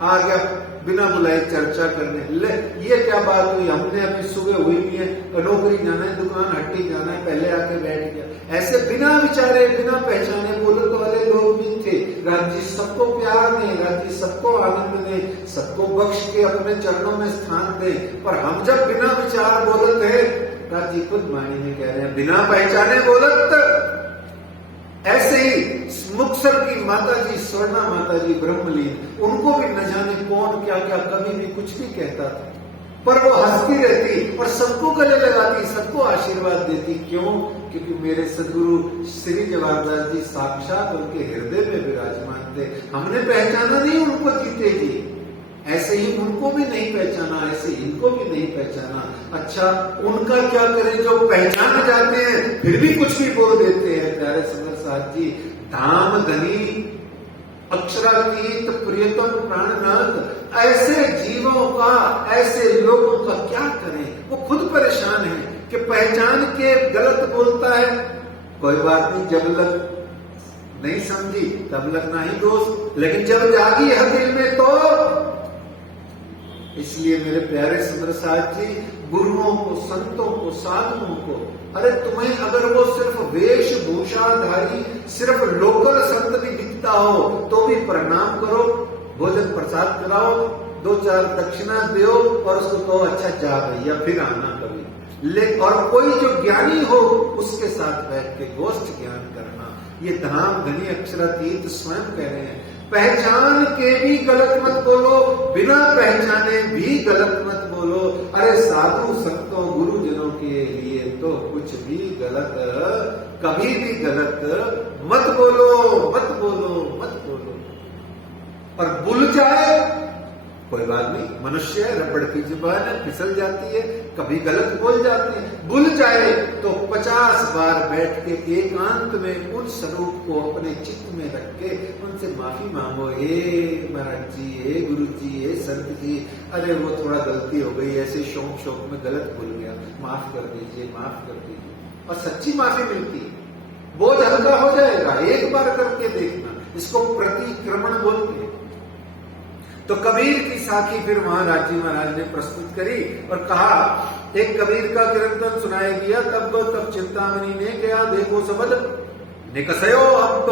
आ गया बिना बुलाए चर्चा करने, ले ये क्या बात हुई, हमने अभी सुबह हुई भी है, नौकरी जाना है, दुकान हट्टी जाना है, पहले आके बैठ गया। ऐसे बिना विचारे बिना पहचाने बोलने वाले लोग भी थे। राज्य सबको प्यार दें, राज्य सबको आनंद दें, सबको बख्श के अपने चरणों में स्थान दें, पर हम जब बिना विचार बोलते हैं, राज्य खुद वाणी में कह रहे हैं बिना पहचाने बोलत। ऐसे ही मुक्तसर की माता जी, स्वर्णा माता जी ब्रह्मलीन, उनको भी न जाने कौन क्या क्या कभी भी कुछ भी कहता था, पर वो हंसती रहती और सबको गले लगाती, सबको आशीर्वाद देती। क्यों? क्योंकि मेरे सदगुरु श्री जवाहरदास जी साक्षात उनके हृदय में विराजमान थे। हमने पहचाना नहीं उनको जीते जी, ऐसे ही उनको भी नहीं पहचाना, ऐसे इनको भी नहीं पहचाना। अच्छा उनका क्या करें जो पहचान जाते हैं फिर भी कुछ भी बोल देते हैं। प्यारे सुंदर साहब जी, धाम धनी अक्षरातीत प्रियतम प्राणनाथ, ऐसे जीवों का, ऐसे लोगों का क्या करें। वो खुद परेशान है कि पहचान के गलत बोलता है, कोई बात नहीं, जब लग नहीं समझी तब लगना ही दोस्त, लेकिन जब जागी है दिल में तो। इसलिए मेरे प्यारे सुंदर साहब जी, गुरुओं को, संतों को, साधुओं को, अरे तुम्हें अगर वो सिर्फ वेशभूषाधारी सिर्फ लोकल संत भी दिखता हो तो भी प्रणाम करो, भोजन प्रसाद कराओ, 2-4 दक्षिणा दो और उसको कहो अच्छा जा भैया फिर आना कभी। लेकिन और कोई जो ज्ञानी हो उसके साथ बैठ के गोष्ठ ज्ञान करना, ये धाम धनी अक्षरातीत स्वयं कह रहे हैं। पहचान के भी गलत मत बोलो, बिना पहचाने भी गलत मत बोलो। अरे साधु संतों गुरुजनों के लिए तो कुछ भी गलत, कभी भी गलत मत बोलो, मत बोलो, मत बोलो। और भूल जाए कोई बात नहीं, मनुष्य है, रबड़ की जुबान है, फिसल जाती है, कभी गलत बोल जाते हैं। भूल जाए तो 50 बार बैठ के एकांत में उन स्वरूप को अपने चित्त में रख के उनसे माफी मांगो। हे महाराज जी, हे गुरु जी, हे संत जी, अरे वो थोड़ा गलती हो गई, ऐसे शौक में गलत भूल गया, माफ कर दीजिए, माफ कर दीजिए। और सच्ची माफी मिलती है, बोझ हल्का हो जाएगा। एक बार करके देखना, इसको प्रतिक्रमण बोलते हैं। तो कबीर की साखी फिर महाराज जी महाराज ने प्रस्तुत करी और कहा, एक कबीर का कीर्तन सुनाया गया, तब चिंतामणि ने क्या देखो सबद निकसयो। अब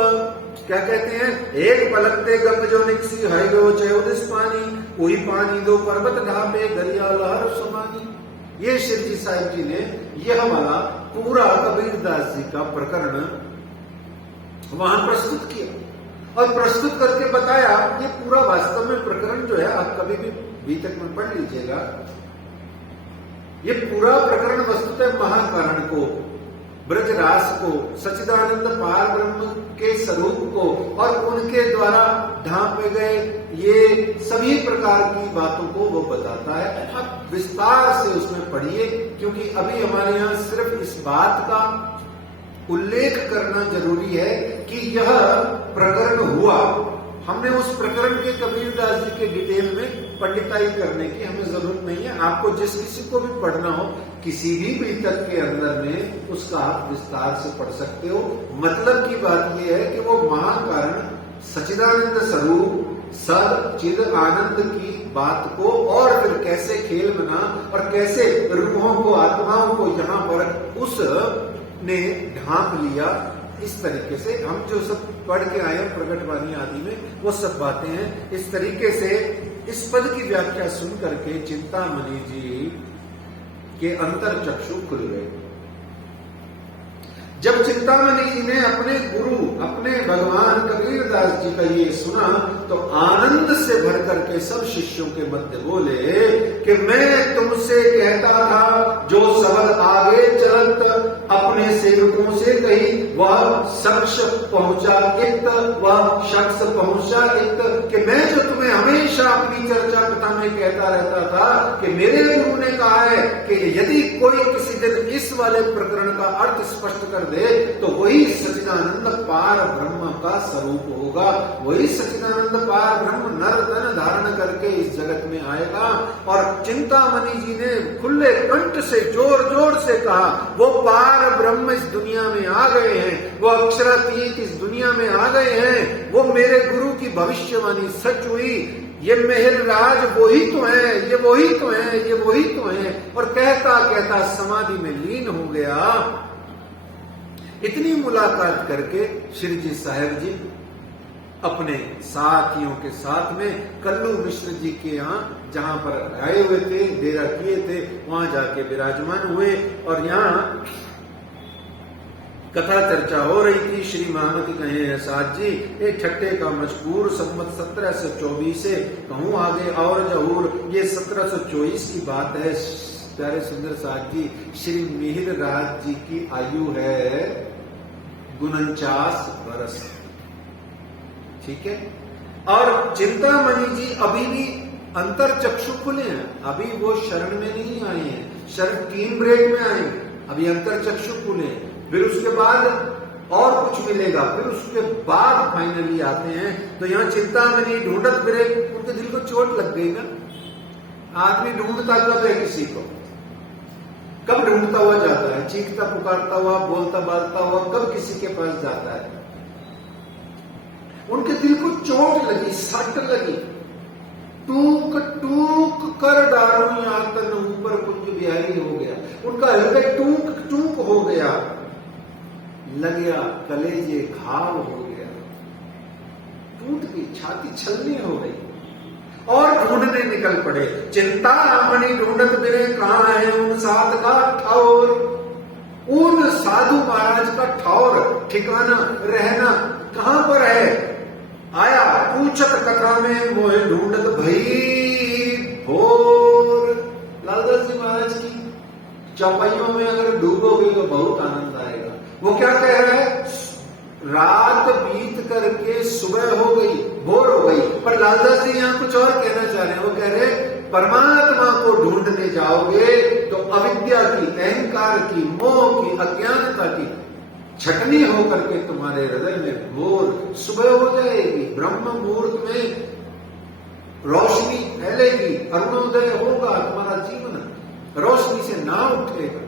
क्या कहते हैं, एक पलक ते गंग जो निकसी है गो 14 पानी, वही पानी दो पर्वत ढापे दरिया लहर समानी। ये शिव जी साहिब जी ने यह वाला पूरा कबीरदास जी का प्रकरण वहां प्रस्तुत किया और प्रस्तुत करके बताया। ये पूरा वास्तव में प्रकरण जो है, आप कभी भी बीतक में पढ़ लीजिएगा, ये पूरा प्रकरण वस्तुतः महाकारण को, ब्रजरास को, सच्चिदानंद पार ब्रह्म के स्वरूप को और उनके द्वारा ढांपे गए ये सभी प्रकार की बातों को वो बताता है। अब विस्तार से उसमें पढ़िए, क्योंकि अभी हमारे यहाँ सिर्फ इस बात का उल्लेख करना जरूरी है कि यह प्रकरण हुआ हमने उस प्रकरण के कबीरदास जी के डिटेल में पंडिताई करने की हमें जरूरत नहीं है। आपको जिस किसी को भी पढ़ना हो, किसी भी बीतक के अंदर में उसका आप विस्तार से पढ़ सकते हो। मतलब की बात यह है कि वो महाकारण सच्चिदानंद स्वरूप सद चिद आनंद की बात को और फिर कैसे खेल बना और कैसे रूहों को आत्माओं को यहाँ पर उस ने ढांप लिया, इस तरीके से हम जो सब पढ़ के आए हैं प्रकटवाणी आदि में, वो सब बातें हैं। इस तरीके से इस पद की व्याख्या सुन करके चिंतामणि जी के अंतर चक्षु खुल गए। जब चिंतामणि जी ने अपने गुरु, अपने भगवान कबीरदास जी का ये सुना तो आनंद से भर करके सब शिष्यों के मध्य बोले कि मैं तुमसे कहता था, जो सबल आगे चलत अपने सेवकों से कही, वह शख्स पहुंचा इत, वह शख्स पहुंचा इत, कि मैं जो तुम्हें हमेशा अपनी चर्चा कथा में कहता रहता था कि मेरे गुरु ने कहा है कि यदि कोई किसी दिन इस वाले प्रकरण का अर्थ स्पष्ट कर दे तो वही सच्चिदानंद पार ब्रह्म का स्वरूप होगा। वही सच्चिदानंद पार ब्रह्म नर तन धारण करके इस जगत में आएगा। और चिंतामणि जी ने खुले कंठ से जोर जोर से कहा, वो पार ब्रह्म इस दुनिया में आ गए हैं, वो अक्षरातीत इस दुनिया में आ गए हैं, वो मेरे गुरु की भविष्यवाणी सच हुई, ये मेहर राज वही तो है, ये वही तो है, ये वही तो है। और कहता कहता समाधि में लीन हो गया। इतनी मुलाकात करके श्री जी साहेब जी अपने साथियों के साथ में कल्लू मिश्र जी के यहाँ, जहां पर आए हुए थे, डेरा किए थे, वहां जाके विराजमान हुए। और यहाँ कथा चर्चा हो रही थी। श्री महामती कहे हैं साथ जी, एक ठट्टे का मजकूर संवत 1724 से कहूं आगे और जहूर, ये 1724 की बात है। प्यारे सुंदर साथ जी, श्री मिहिर राज जी की आयु है 49 वर्ष, ठीक है। और चिंतामणि जी अभी भी अंतर चक्षु खुले हैं, अभी वो शरण में नहीं आए हैं, शरण टीम ब्रेक में आए, अभी अंतर चक्षु खुले हैं। फिर उसके बाद और कुछ मिलेगा, फिर उसके बाद फाइनली आते हैं। तो यहाँ चिंतामणि ढूंढत फिरे, उनके दिल को चोट लग गई ना। आदमी ढूंढता कब है किसी को, कब ढूंढता हुआ जाता है, चीखता पुकारता हुआ, बोलता बालता हुआ कब किसी के पास जाता है। उनके दिल को चोट लगी, सट लगी। टूक टूक कर डारू यातन ऊपर कुंज बिहारी हो गया, उनका हृदय टूक टूक हो गया, लग गया कलेजे घाव हो गया, टूट गई, छाती छलनी हो गई और ढूंढने निकल पड़े। चिंतामणि ढूंढत फिरे, कहां है उन साध का ठौर, उन साधु महाराज का ठौर, ठिकाना, रहना कहां पर है। आया पूछत कथा में मोहे ढूंढत भई भोर। लालदास जी महाराज की चौपाइयों में अगर डूबोगे तो बहुत आनंद आएगा। वो क्या कह रहा है, रात बीत करके सुबह हो गई, भोर हो गई। पर लालदास जी यहाँ कुछ और कहना चाह रहे हैं। वो कह रहे परमात्मा को ढूंढने जाओगे तो अविद्या की, अहंकार की, मोह की, अज्ञानता की छटनी होकर के तुम्हारे हृदय में भोर सुबह हो जाएगी, ब्रह्म मुहूर्त में रोशनी फैलेगी, अरुणोदय होगा, तुम्हारा जीवन रोशनी से ना उठेगा।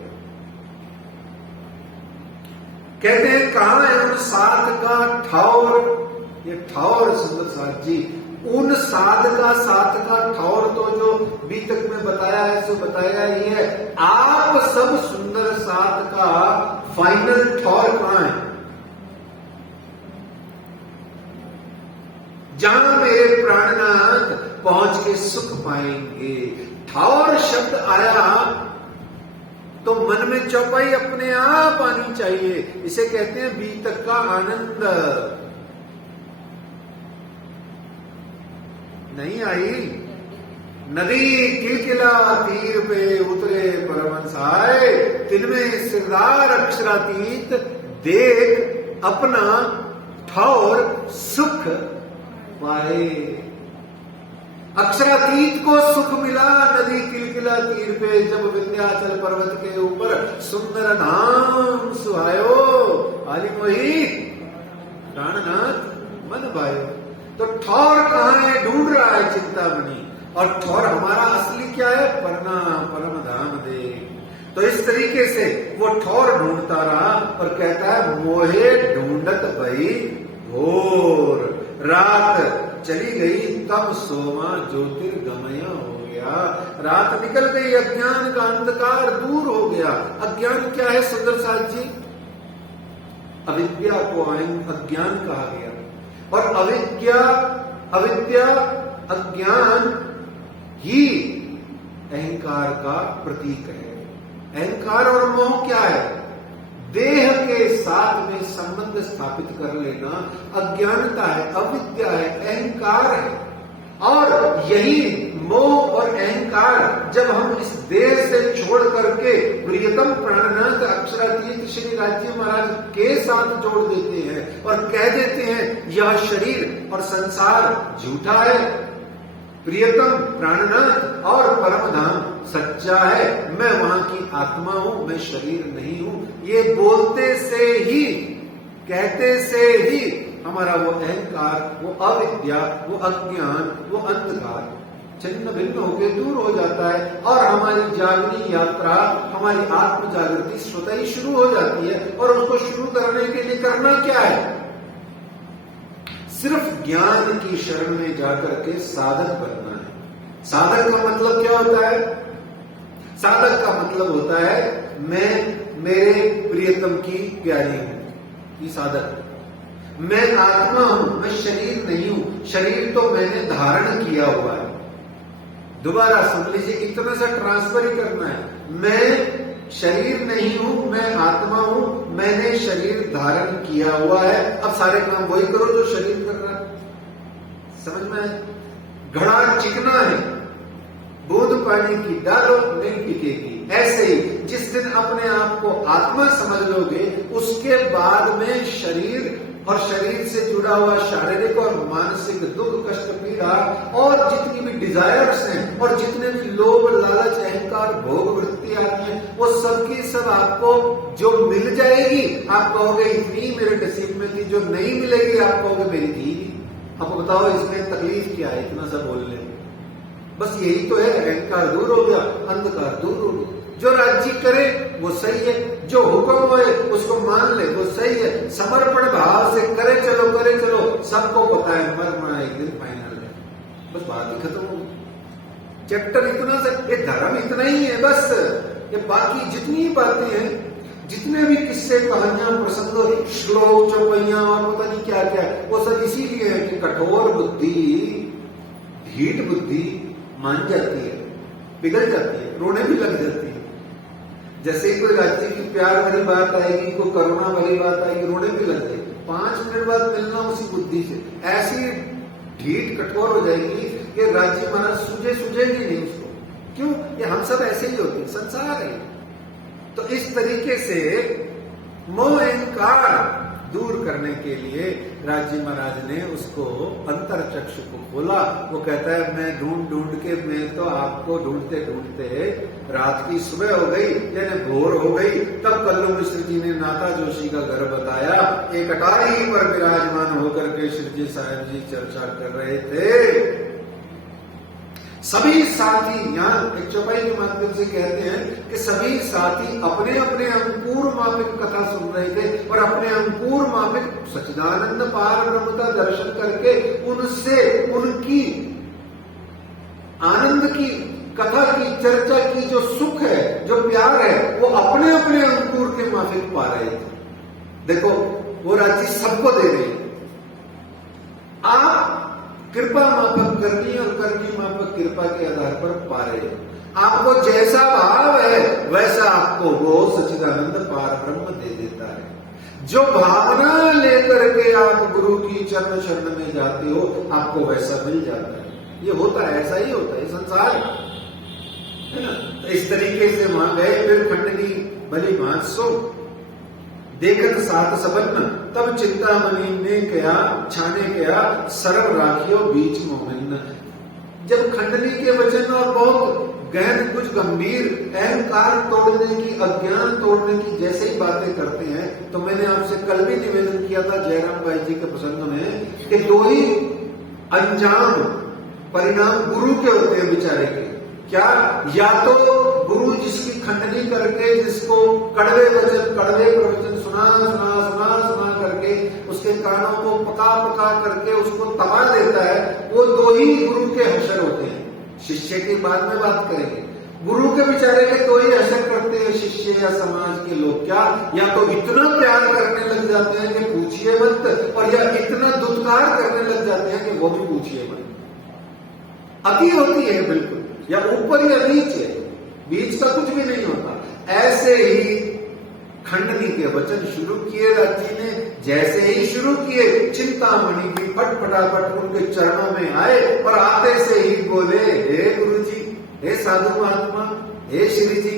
कहते हैं कहां है उन साध का ठौर। ये ठौर सुंदर साथ जी, उन साध का ठौर तो जो बीतक में बताया है सो बताया ही है। आप सब सुंदर साध का फाइनल ठौर कहां है, जहां मेरे प्राणनाथ पहुंच के सुख पाएंगे। ठौर शब्द आया तो मन में चौपाई अपने आप आनी चाहिए। इसे कहते हैं बीतक का आनंद। नहीं आई, नदी किलकिला तीर पे उतरे परमहंस आए, तिनमें सिरदार अक्षरातीत देख अपना ठौर सुख पाए। अक्षरातीत को सुख मिला नदी किलकिला तीर पे, जब विंध्याचल पर्वत के ऊपर सुंदर धाम सुहायो। आली मोही प्राणनाथ मन भायो। तो ठौर कहाँ है ढूंढ रहा है चिंतामणि, और ठौर हमारा असली क्या है, प्रणाम परम धाम दे। तो इस तरीके से वो ठौर ढूंढता रहा और कहता है मोहे ढूंढत भई घोर, रात चली गई तब सोमा ज्योतिर्गमय हो गया। रात निकल गई, अज्ञान का अंधकार दूर हो गया। अज्ञान क्या है सुंदर साथ जी? अविद्या को अज्ञान कहा गया, और अविद्या अज्ञान ही अहंकार का प्रतीक है। अहंकार और मोह क्या है? देह के साथ में संबंध स्थापित कर लेना अज्ञानता है, अविद्या है, अहंकार है। और यही मोह और अहंकार जब हम इस देह से छोड़ करके प्रियतम प्राणनाथ अक्षरातीत श्री राज्य महाराज के साथ जोड़ देते हैं और कह देते हैं यह शरीर और संसार झूठा है, प्रियतम प्राणनाथ और परम धाम सच्चा है, मैं वहां की आत्मा हूं, मैं शरीर नहीं हूं, ये बोलते से ही, कहते से ही हमारा वो अहंकार, वो अविद्या, वो अज्ञान, वो अंधकार छिन्न भिन्न होकर दूर हो जाता है और हमारी जागनी यात्रा, हमारी आत्म जागृति स्वतः ही शुरू हो जाती है। और उसको शुरू करने के लिए करना क्या है? सिर्फ ज्ञान की शरण में जाकर के साधक बनना है। साधक का मतलब क्या होता है? साधक का मतलब होता है मैं मेरे प्रियतम की प्यारी हूं, ये साधक। मैं आत्मा हूं, मैं शरीर नहीं हूं, शरीर तो मैंने धारण किया हुआ है। दोबारा सुन लीजिए, इतना सा ट्रांसफर ही करना है। मैं शरीर नहीं हूं, मैं आत्मा हूं, मैंने शरीर धारण किया हुआ है। अब सारे काम वही करो जो शरीर कर रहा है। समझ में आए? घड़ा चिकना है, बूंद पानी की डालो नहीं टिकेगी। ऐसे ही जिस दिन अपने आप को आत्मा समझ लोगे, उसके बाद में शरीर और शरीर से जुड़ा हुआ शारीरिक और मानसिक दुख, कष्ट, पीड़ा और जितनी भी डिजायर्स हैं और जितने भी लोभ, लालच, अहंकार, भोग वृत्ति आती है, वो सब की सब आपको जो मिल जाएगी, आप कहोगे इतनी मेरे नसीब में थी, जो नहीं मिलेगी आप कहोगे मेरी थी। अब बताओ इसमें तकलीफ क्या है इतना सा बोलने? बस यही तो है, अहंकार दूर हो गया, अंधकार दूर हो गया। जो राज्य करे वो सही है, जो हुक्म होए उसको मान ले वो सही है। समर्पण भाव से करे चलो, सबको पता है मरना एक दिन फाइनल है, बस बात ही खत्म हो गई। चैप्टर इतना सा, ये धर्म इतना ही है बस। ये बाकी जितनी बातें हैं, जितने भी किस्से, कहानियां, प्रसंग, श्लोक, चौपैया और पता नहीं क्या क्या, वो सब इसीलिए है कि कठोर बुद्धि, ढीठ बुद्धि मान जाती है, पिघल जाती है, रोने भी लग जाती है। जैसे ही कोई राज्य की प्यार वाली बात आएगी, कोई करुणा वाली बात आएगी, रोने भी लग जाएगी। 5 मिनट बाद मिलना उसी बुद्धि से ऐसी ढीठ कठोर हो जाएगी कि राज्य महाराज सूझेगी नहीं उसको। क्यों? ये हम सब ऐसे ही होते हैं, संसार है। तो इस तरीके से मोह अहंकार दूर करने के लिए राज्य महाराज ने उसको अंतर चक्षु को खोला। वो कहता है मैं ढूंढ के, मैं तो आपको ढूंढते ढूंढते रात की सुबह हो गई, यानी भोर हो गई। तब कल्लू मिश्र जी ने नाथा जोशी का घर बताया। एक अटारी पर विराजमान होकर के श्री जी साहब जी चर्चा कर रहे थे। सभी साथी, यहाँ एक चौपाई के माध्यम से कहते हैं कि सभी साथी अपने अपने अंकुर मापिक कथा सुन रहे थे और अपने अंकुर मापिक सच्चिदानंद पार ब्रह्म का दर्शन करके उनसे उनकी आनंद की कथा की चर्चा की जो सुख है, जो प्यार है, वो अपने अपने अंकुर के माफिक पा रहे थे। देखो वो राज्य सबको दे रही। आप कृपा मापक करनी और करनी मापक कृपा के आधार पर पा रहे हैं। आपको जैसा भाव है वैसा आपको वो सच्चिदानंद पार ब्रह्म दे देता है। जो भावना लेकर के आप गुरु की चरण शरण में जाते हो, आपको वैसा मिल जाता है। ये होता है, ऐसा ही होता है संसार, है ना। तो इस तरीके से वहां गए। फिर खंडनी भली भांत सो देखत सात सबन, तब चिंतामणि ने कया छाने कया सर्व राखियो बीच मोहन। जब खंडनी के वचन और बहुत गहन, कुछ गंभीर, अहंकार तोड़ने की, अज्ञान तोड़ने की जैसे ही बातें करते हैं, तो मैंने आपसे कल भी निवेदन किया था जयराम भाई जी के प्रसंग में कि दो ही अंजाम परिणाम गुरु के होते हैं बेचारे के। क्या? या तो गुरु जिसकी खंडनी करके, जिसको कड़वे प्रवचन सुना करके उसके कानों को पका करके उसको तबा देता है, वो दो ही गुरु के हशर होते हैं। शिष्य की बाद में बात करेंगे। गुरु के बेचारे के दो ही हशर करते हैं शिष्य या समाज के लोग। क्या? या तो इतना प्यार करने लग जाते हैं कि पूछिए मत, और या इतना दुत्कार करने लग जाते हैं कि वो भी पूछिए मत। अति होती है बिल्कुल, या ऊपर या नीचे, बीच का कुछ भी नहीं होता। ऐसे ही खंडनी के वचन शुरू किए राजी ने। जैसे ही शुरू किए, चिंतामणि भी फटाफट उनके चरणों में आए और आते से ही बोले, हे गुरु जी, हे साधु महात्मा, हे श्री जी,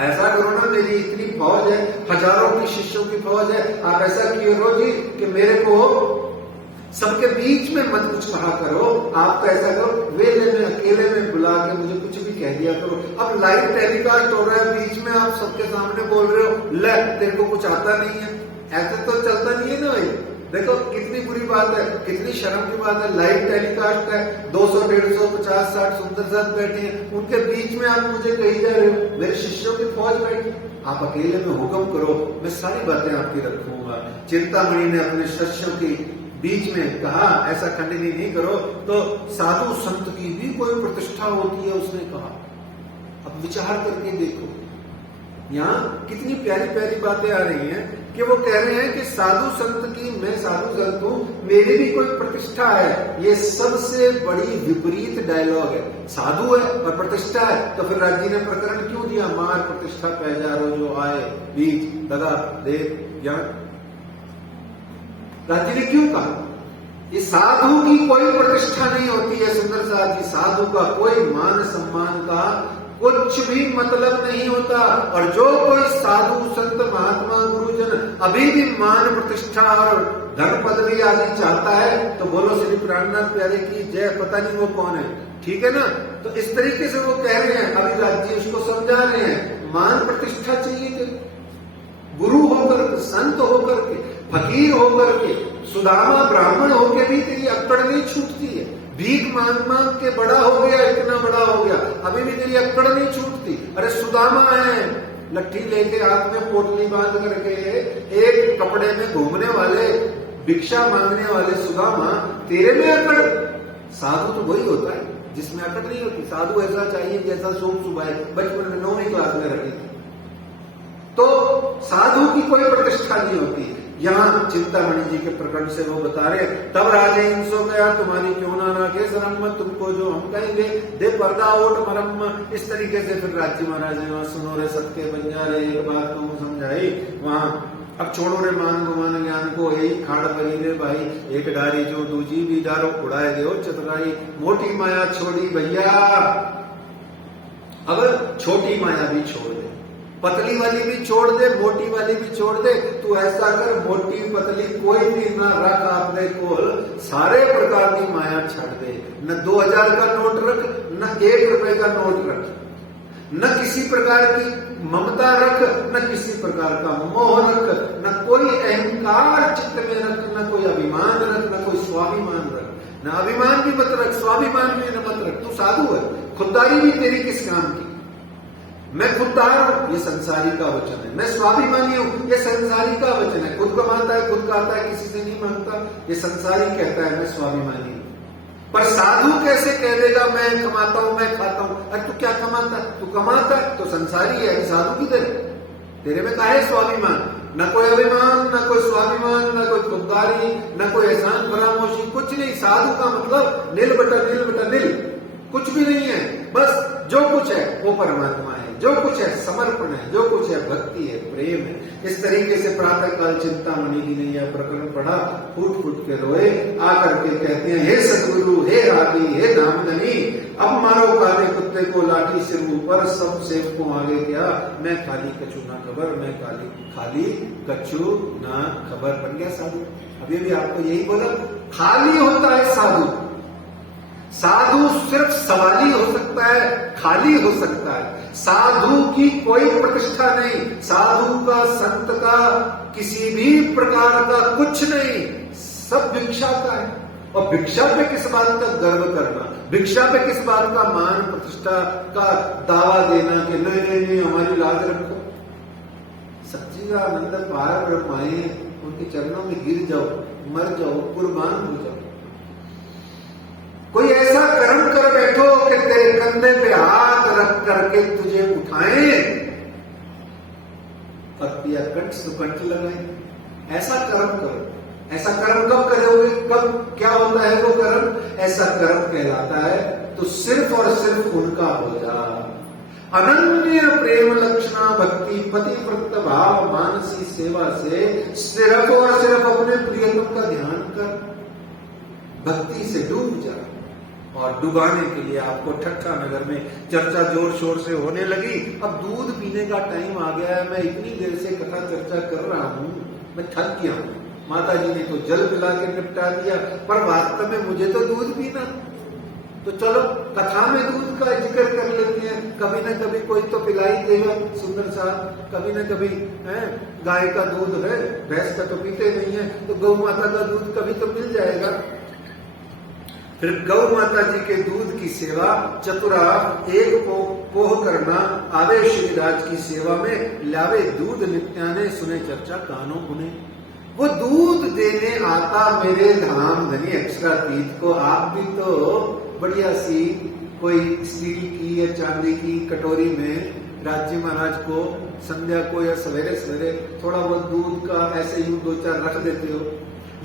ऐसा करो ना, मेरी इतनी फौज है, हजारों की शिष्यों की फौज है, आप ऐसा करो जी कि मेरे को सबके बीच में मत कुछ कहा करो, आप तो ऐसा करो वेले में अकेले में बुला के मुझे कुछ भी कह दिया करो। अब लाइव टेलीकास्ट हो रहा है, बीच में आप सबके सामने बोल रहे हो, ले तेरे को कुछ आता नहीं है, ऐसे तो चलता नहीं है ना भाई। देखो कितनी बुरी बात है, कितनी शर्म की बात है। लाइव टेलीकास्ट है, 200, 150, 50, 60 सुंदर साथ बैठे हैं, उनके बीच में आप मुझे कही जा रहे हो मेरे शिष्यों की फौज बैठी। आप अकेले में हुक्म करो, मैं सारी बातें आपकी रखूंगा। चिंतामणि ने अपने शिष्यों की बीच में कहा, ऐसा खंडनी नहीं करो, तो साधु संत की भी कोई प्रतिष्ठा होती है, उसने कहा। अब विचार करके देखो, यहाँ कितनी प्यारी प्यारी बातें आ रही हैं कि वो कह रहे हैं कि साधु संत की, मैं साधु संत हूं, मेरी भी कोई प्रतिष्ठा है। ये सबसे बड़ी विपरीत डायलॉग है। साधु है और प्रतिष्ठा है, तो फिर राज्य ने प्रकरण क्यों दिया? मार प्रतिष्ठा पैजारो जो आए बीच दगा दे ज्ञान। राज्य ने क्यों कहा? ये साधु की कोई प्रतिष्ठा नहीं होती है सुंदर साथ जी, साधु का कोई मान सम्मान का कुछ भी मतलब नहीं होता। और जो कोई साधु संत महात्मा गुरुजन अभी भी मान प्रतिष्ठा और धन पदवी आदि चाहता है, तो बोलो श्री प्राणनाथ प्यारे की जय। पता नहीं वो कौन है, ठीक है ना? तो इस तरीके से वो कह रहे हैं, अभी राज्य उसको समझा रहे हैं, मान प्रतिष्ठा चाहिए कि गुरु होकर के, संत होकर के, फकीर होकर के, सुदामा ब्राह्मण होकर भी तेरी अक्कड़ नहीं छूटती है। भीख मांग मांग के बड़ा हो गया, इतना बड़ा हो गया, अभी भी तेरी अक्कड़ नहीं छूटती। अरे सुदामा है, लट्ठी लेके हाथ में पोटली बांध करके एक कपड़े में घूमने वाले, भिक्षा मांगने वाले सुदामा, तेरे में अकड़। साधु तो वही होता है जिसमें अकड़ नहीं होती। साधु ऐसा चाहिए जैसा सोम सुबह बचपन में 9वीं क्लास में रखी थी। तो साधु की कोई प्रतिष्ठा नहीं होती। यहाँ चिंतामणि जी के प्रकरण से वो बता रहे, तब राजे इंसो गया तुम्हारी क्यों ना के शरम, तुमको जो हम कहेंगे दे पर्दा ओट मरम। इस तरीके से फिर राज्य महाराज ने वहां सुनो रे सबके बंजारे, एक बात तुम समझाई वहां। अब छोड़ो रे मान गुमान ज्ञान को, यही खाड़ बही रे भाई, एक डारी जो दूजी भी डारो उड़ाए दो चतुराई, मोटी माया छोड़ी भैया। अब छोटी माया भी छोड़ दे, पतली वाली भी छोड़ दे, मोटी वाली भी छोड़ दे। तू ऐसा कर, मोटी पतली कोई भी ना रख अपने को, सारे प्रकार की माया छाड़ दे। न 2000 का नोट रख, न 1 रुपए का नोट रख, न किसी प्रकार की ममता रख, न किसी प्रकार का मोह रख, न कोई अहंकार चित्त में रख, न कोई अभिमान रख, न कोई स्वाभिमान रख। न अभिमान भी मत रख, स्वाभिमान भी न मत रख। तू साधु है, खुददारी भी तेरी किस काम की? मैं खुददार हूं, ये संसारी का वचन है। मैं स्वाभिमानी हूं, ये संसारी का वचन है। खुद कमाता है, खुद खाता है, किसी से नहीं मांगता, ये संसारी कहता है मैं स्वाभिमानी हूं। पर साधु कैसे कह देगा मैं कमाता हूं, मैं खाता हूं? अरे तू क्या कमाता है? तू कमाता है तो संसारी है, साधु किधर है? तेरे में काहे स्वाभिमान? न कोई अभिमान, न कोई स्वाभिमान, न कोई खुददारी, न कोई एहसान फरामोशी, कुछ नहीं। साधु का मतलब नील बटा नील बटा नील, कुछ भी नहीं है। बस जो कुछ है वो परमात्मा है, जो कुछ है समर्पण है, जो कुछ है भक्ति है, प्रेम है। इस तरीके से प्रातः काल चिंतामणि जी ने यह प्रकरण पढ़ा, फूट फूट के रोए, आकर के कहते हैं, हे सदगुरु, हे रागी, हे धामधनी, अब मारो काले कुत्ते को लाठी से ऊपर, सब सेव को आगे क्या, मैं खाली कछु ना खबर, मैं खाली कछु ना खबर। बन गया साधु। अभी भी आपको यही बोला, खाली होता है साधु। साधु सिर्फ सवाली हो सकता है, खाली हो सकता है। साधु की कोई प्रतिष्ठा नहीं, साधु का, संत का, किसी भी प्रकार का कुछ नहीं, सब भिक्षा का है। और भिक्षा पे किस बात का गर्व करना, भिक्षा पे किस बात का मान प्रतिष्ठा का दावा देना कि नहीं नहीं नहीं हमारी लाज रखो। सच्चिदानंद पार ब्रह्म आए, उनके चरणों में गिर जाओ, मर जाओ, कुर्बान हो जाओ। कोई ऐसा कर्म कर बैठो कि तेरे कंधे पे हाथ रख करके तुझे उठाएं और पिया कंठ सुकंठ लगाए। ऐसा कर्म करो। ऐसा कर्म कब करोगे, कब क्या होता है वो कर्म, ऐसा कर्म कहलाता है तो सिर्फ और सिर्फ उनका हो जा। अनन्य प्रेम लक्षणा भक्ति पति प्रत भाव मानसी सेवा से सिर्फ और सिर्फ अपने प्रियतम का ध्यान कर, भक्ति से डूब जा। और डुबाने के लिए आपको ठट्ठा नगर में चर्चा जोर शोर से होने लगी। अब दूध पीने का टाइम आ गया है, मैं इतनी देर से कथा चर्चा कर रहा हूं, मैं थक गया हूं। माता जी ने तो जल पिला के निपटा दिया, पर वास्तव में मुझे तो दूध पीना। तो चलो कथा में दूध का जिक्र कर लेते हैं, कभी न कभी कोई तो पिला ही देगा सुंदर साहब, कभी न कभी है। गाय का दूध है, भैंस का तो पीते नहीं है, तो गौ माता का दूध कभी तो मिल जाएगा। फिर गौ माता जी के दूध की सेवा चतुरा एक पोह करना, आवे श्रीराज की सेवा में लावे दूध नित्याने, सुने चर्चा कानों बुने। वो दूध देने आता मेरे धाम धनी अक्षरातीत को, आप भी तो बढ़िया सी कोई स्टील की या चांदी की कटोरी में राजी महाराज को संध्या को या सवेरे सवेरे थोड़ा बहुत दूध का ऐसे यूं 2-4 रख देते हो,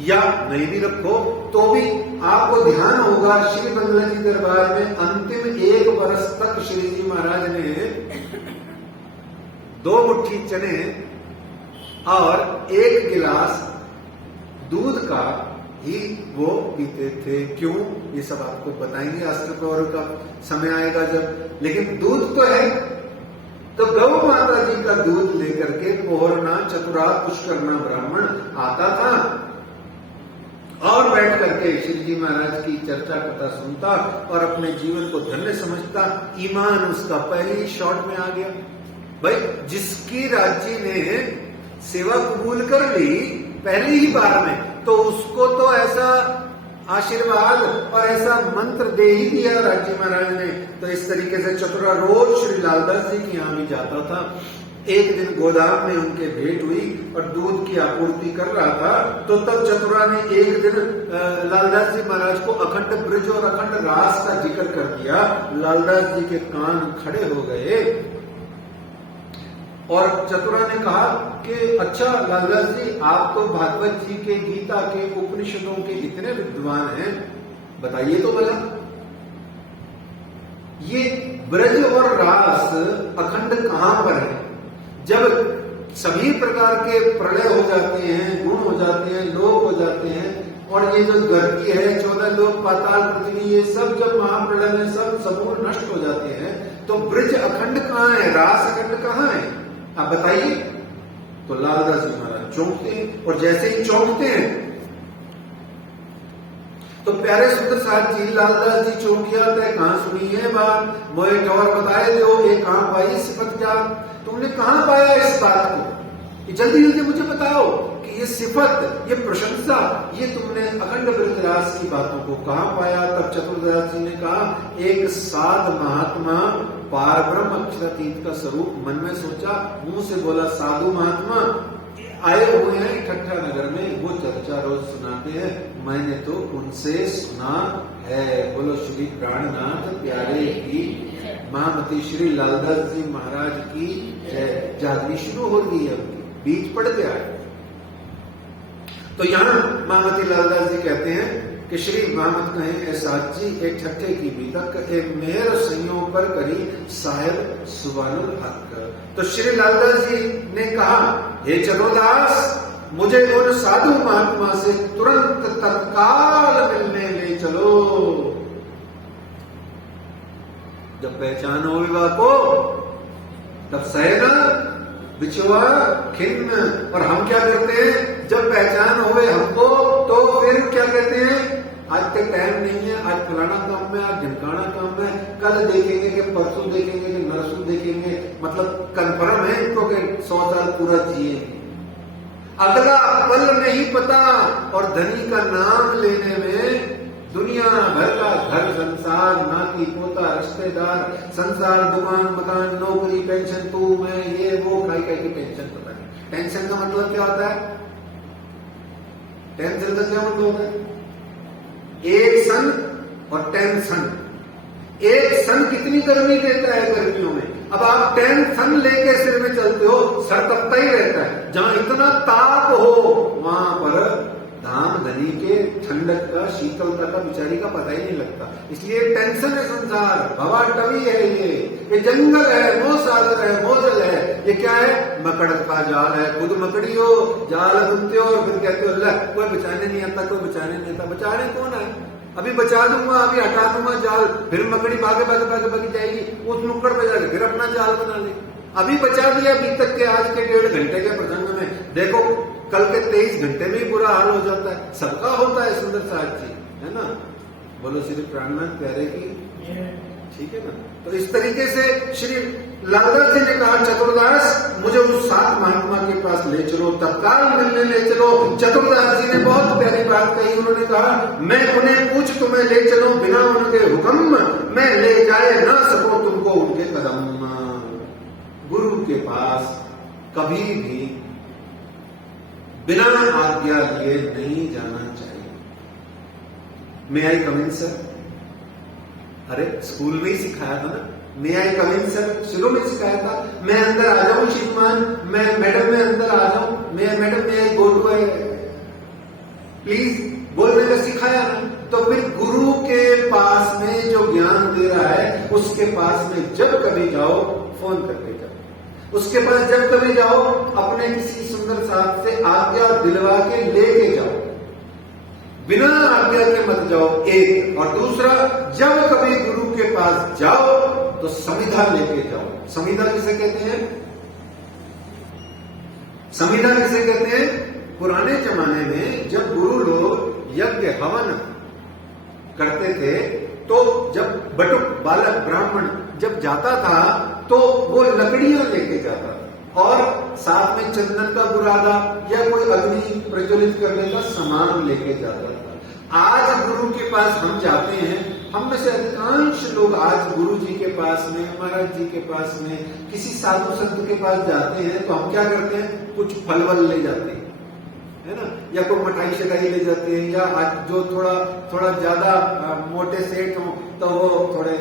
या नहीं भी रखो तो भी आपको ध्यान होगा श्री बंगला जी दरबार में अंतिम 1 वर्ष तक श्री जी महाराज ने 2 मुट्ठी चने और 1 गिलास दूध का ही वो पीते थे। क्यों, ये सब आपको बताएंगे अष्टप्रहर का समय आएगा जब। लेकिन दूध तो है, तो गौ माता जी का दूध लेकर के पोहरना चतुरा पुष्करना ब्राह्मण आता था और बैठ करके श्री जी महाराज की चर्चा कथा सुनता और अपने जीवन को धन्य समझता। ईमान उसका पहले ही शॉट में आ गया। भाई जिसकी राज्य ने सेवा कबूल कर ली पहली ही बार में, तो उसको तो ऐसा आशीर्वाद और ऐसा मंत्र दे ही दिया राज्य महाराज ने। तो इस तरीके से चतुरा रोज श्री लालदास जी के यहाँ भी जाता था। एक दिन गोदाम में उनके भेंट हुई और दूध की आपूर्ति कर रहा था, तो तब चतुरा ने एक दिन लालदास जी महाराज को अखंड ब्रज और अखंड रास का जिक्र कर दिया। लालदास जी के कान खड़े हो गए और चतुरा ने कहा कि अच्छा लालदास जी, आप तो भागवत जी के, गीता के, उपनिषदों के इतने विद्वान हैं, बताइए तो भला ये ब्रज और रास अखंड कहां पर है? जब सभी प्रकार के प्रलय हो जाते हैं, गुण हो जाते हैं, लोक हो जाते हैं, और ये जो धरती है 14 लोक पाताल पृथ्वी, ये सब जब महाप्रलय में सब समूह नष्ट हो जाते हैं, तो ब्रज अखंड कहां है, रास अखंड कहां है, आप बताइए। तो लालदास जी महाराज चौंकते हैं, और जैसे ही चौंकते हैं तो प्यारे सुंदर साहब जी लालदास जी चौंकिया तय कहां सुनी है बात, मोए ठौर बताए दो ये कहां पाई सिफत क्या, तुमने कहां पाया इस बात को, जल्दी जल्दी मुझे बताओ कि ये सिफत, ये प्रशंसा, ये तुमने अखंड ब्रजरास की बातों को कहां पाया। तब चतुर्दास जी ने कहा, एक साध महात्मा पार ब्रह्म अक्षरातीत का स्वरूप मन में सोचा, मुंह से बोला साधु महात्मा आए हुए हैं ठट्ठा नगर में, वो चर्चा रोज सुनाते हैं, मैंने तो उनसे सुना है। बोलो श्री प्राणनाथ प्यारे की, महामती श्री लालदास जी महाराज की जागनी शुरू हो गई है, बीच पड़ गया है। तो यहां महामती लालदास जी कहते हैं कि श्री महामत कहें साची एक ठट्ठे की बीतक ए मेहर संयों पर करी साहेब सुबानुल हक। तो श्री लालदास जी ने कहा, हे चतुरदास, मुझे उन साधु महात्मा से तुरंत तत्काल मिलने ले चलो। जब पहचान हो विवाह को तब सहना बिछुआ खिन्न। और हम क्या करते हैं, जब पहचान हो गए हमको तो फिर क्या कहते हैं, आज तक टाइम नहीं है, आज फलाना काम है, आज ढिमकाना काम है, कल देखेंगे कि परसों देखेंगे कि नरसों देखेंगे, मतलब कंफर्म है इनको कि 100 साल पूरा जिए। अगला पल नहीं पता, और धनी का नाम लेने में दुनिया भर का घर संसार, नाती पोता, रिश्तेदार, संसार, दुकान, मकान, नौकरी, पेंशन, तू मैं ये वो खाई की टेंशन पता नहीं। टेंशन का मतलब क्या होता है? टेंशन का क्या मतलब होता है? एक सन और टेंशन। एक सन कितनी गर्मी देता है गर्मियों में। अब आप 10 सन लेके सिर में चलते हो, सर तपता ही रहता है। जहां इतना ताप हो वहां पर धाम धनी के ठंडक का, शीतलता का बेचारी का पता ही नहीं लगता। इसलिए टेंशन है संसार, भवा टवी है, ये जंगल है, मोसागर है, मोजल है। ये क्या है? मकड़ का जाल है। खुद मकड़ी हो, जाल बुनते हो और फिर कहते हो अल्लाह कोई बचाने नहीं आता, कोई बचाने नहीं आता। बचाने कौन है? अभी बचा दूंगा, अभी हटा दूंगा जाल, फिर मकड़ी भागे भागे भागे भागे जाएगी उस नुक्कड़ पे जाके फिर अपना जाल बना ले। अभी बचा दिया अभी तक के आज के 1.5 घंटे के प्रसंग में, देखो कल के 23 घंटे में ही बुरा हाल हो जाता है। सबका होता है सुंदर साथ जी, है ना। बोलो श्री प्राणनाथ प्यारे की, ठीक है ना। तो इस तरीके से श्री लालदास जी ने कहा चतुरदास मुझे उस सात महात्मा के पास ले चलो, तत्काल मिलने ले चलो। चतुरदास जी ने बहुत प्यारी बात कही। उन्होंने कहा मैं उन्हें पूछ तुम्हें ले चलो, बिना उनके हुक्म मैं ले जाए ना सको तुमको उनके कदम। गुरु के पास कभी भी बिना आज्ञा लिए नहीं जाना चाहिए। मे आई कम इन सर? अरे स्कूल में ही सिखाया था ना, मे आई कम इन सर, शुरू में सिखाया था। मैं अंदर आ जाऊं श्रीमान, मैं मैडम में अंदर आ जाऊं, मैं मैडम में आई गो टू आई प्लीज बोलने का सिखाया ना। तो फिर गुरु के पास में जो ज्ञान दे रहा है उसके पास में जब कभी जाओ फोन करके जाओ, उसके पास जब कभी जाओ अपने किसी सुंदर साथ से आज्ञा दिलवा के लेके जाओ, बिना आज्ञा के मत जाओ। एक और दूसरा, जब कभी गुरु के पास जाओ तो समिधा लेके जाओ। समिधा किसे कहते हैं? समिधा किसे कहते हैं? पुराने जमाने में जब गुरु लोग यज्ञ हवन करते थे तो जब बटुक बालक ब्राह्मण जब जाता था तो वो लकड़ियां लेके जाता था और साथ में चंदन का बुरादा या कोई अग्नि प्रज्वलित करने का सामान लेके जाता था। आज गुरु के पास हम जाते हैं, हम में से अधिकांश लोग आज गुरु जी के पास में, महाराज जी के पास में, किसी साधु संत के पास जाते हैं तो हम क्या करते हैं? कुछ फल वल ले जाते हैं, है ना, या कोई मिठाई शगाई ले जाते हैं, या आज जो थोड़ा ज्यादा मोटे सेठ हो तो वो थोड़े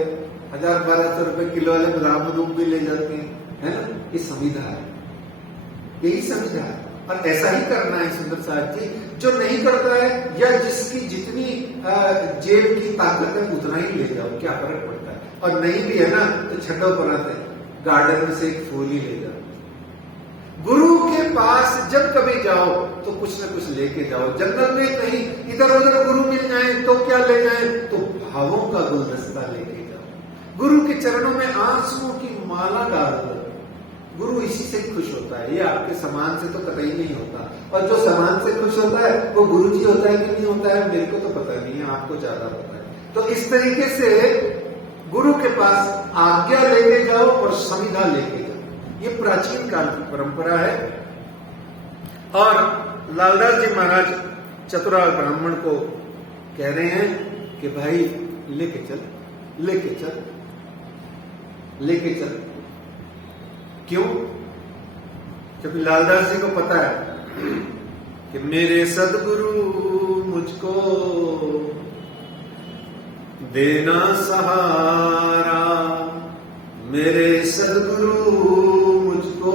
1000-1200 रुपए किलो वाले बादाम दूध भी ले जाते हैं, है ना। ये संविधा है, यही संविधा है। और ऐसा ही करना है सुंदर साथ जी। जो नहीं करता है या जिसकी जितनी जेब की ताकत है उतना ही ले जाओ, क्या फर्क पड़ता है। और नहीं भी है ना तो छठों पर आते गार्डन में से एक फूल ही ले जाओ। गुरु के पास जब कभी जाओ तो कुछ न कुछ लेके जाओ। जंगल में कहीं इधर उधर गुरु मिल जाए तो क्या ले जाए? तो भावों का गुलदस्ता लेके जाओ। गुरु के चरणों में आंसुओं की माला डाल दो। गुरु इसी से खुश होता है, ये आपके सामान से तो कतई नहीं होता। और जो सामान से खुश होता है वो गुरु जी होता है कि नहीं होता है मेरे को तो पता नहीं है, आपको ज्यादा पता है। तो इस तरीके से गुरु के पास आज्ञा लेके जाओ और समिधा लेके जाओ, ये प्राचीन काल की परंपरा है। और लालदास जी महाराज चतुराल ब्राह्मण को कह रहे हैं कि भाई लेके चल, लेके चल, लेके चल। क्यों? क्योंकि लालदास जी को पता है कि मेरे सदगुरु मुझको देना सहारा, मेरे सदगुरु मुझको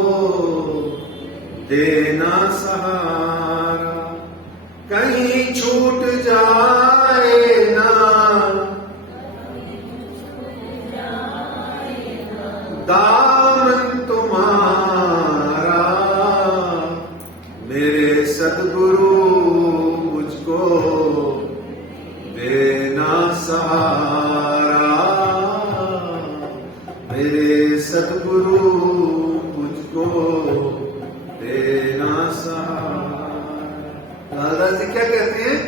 देना सहारा, कहीं छूट जाए ना दामन तुम्हारा, मेरे सदगुरु मुझको देना सहारा, मेरे सदगुरु मुझको देना सहारा। लालदास जी क्या कहते हैं?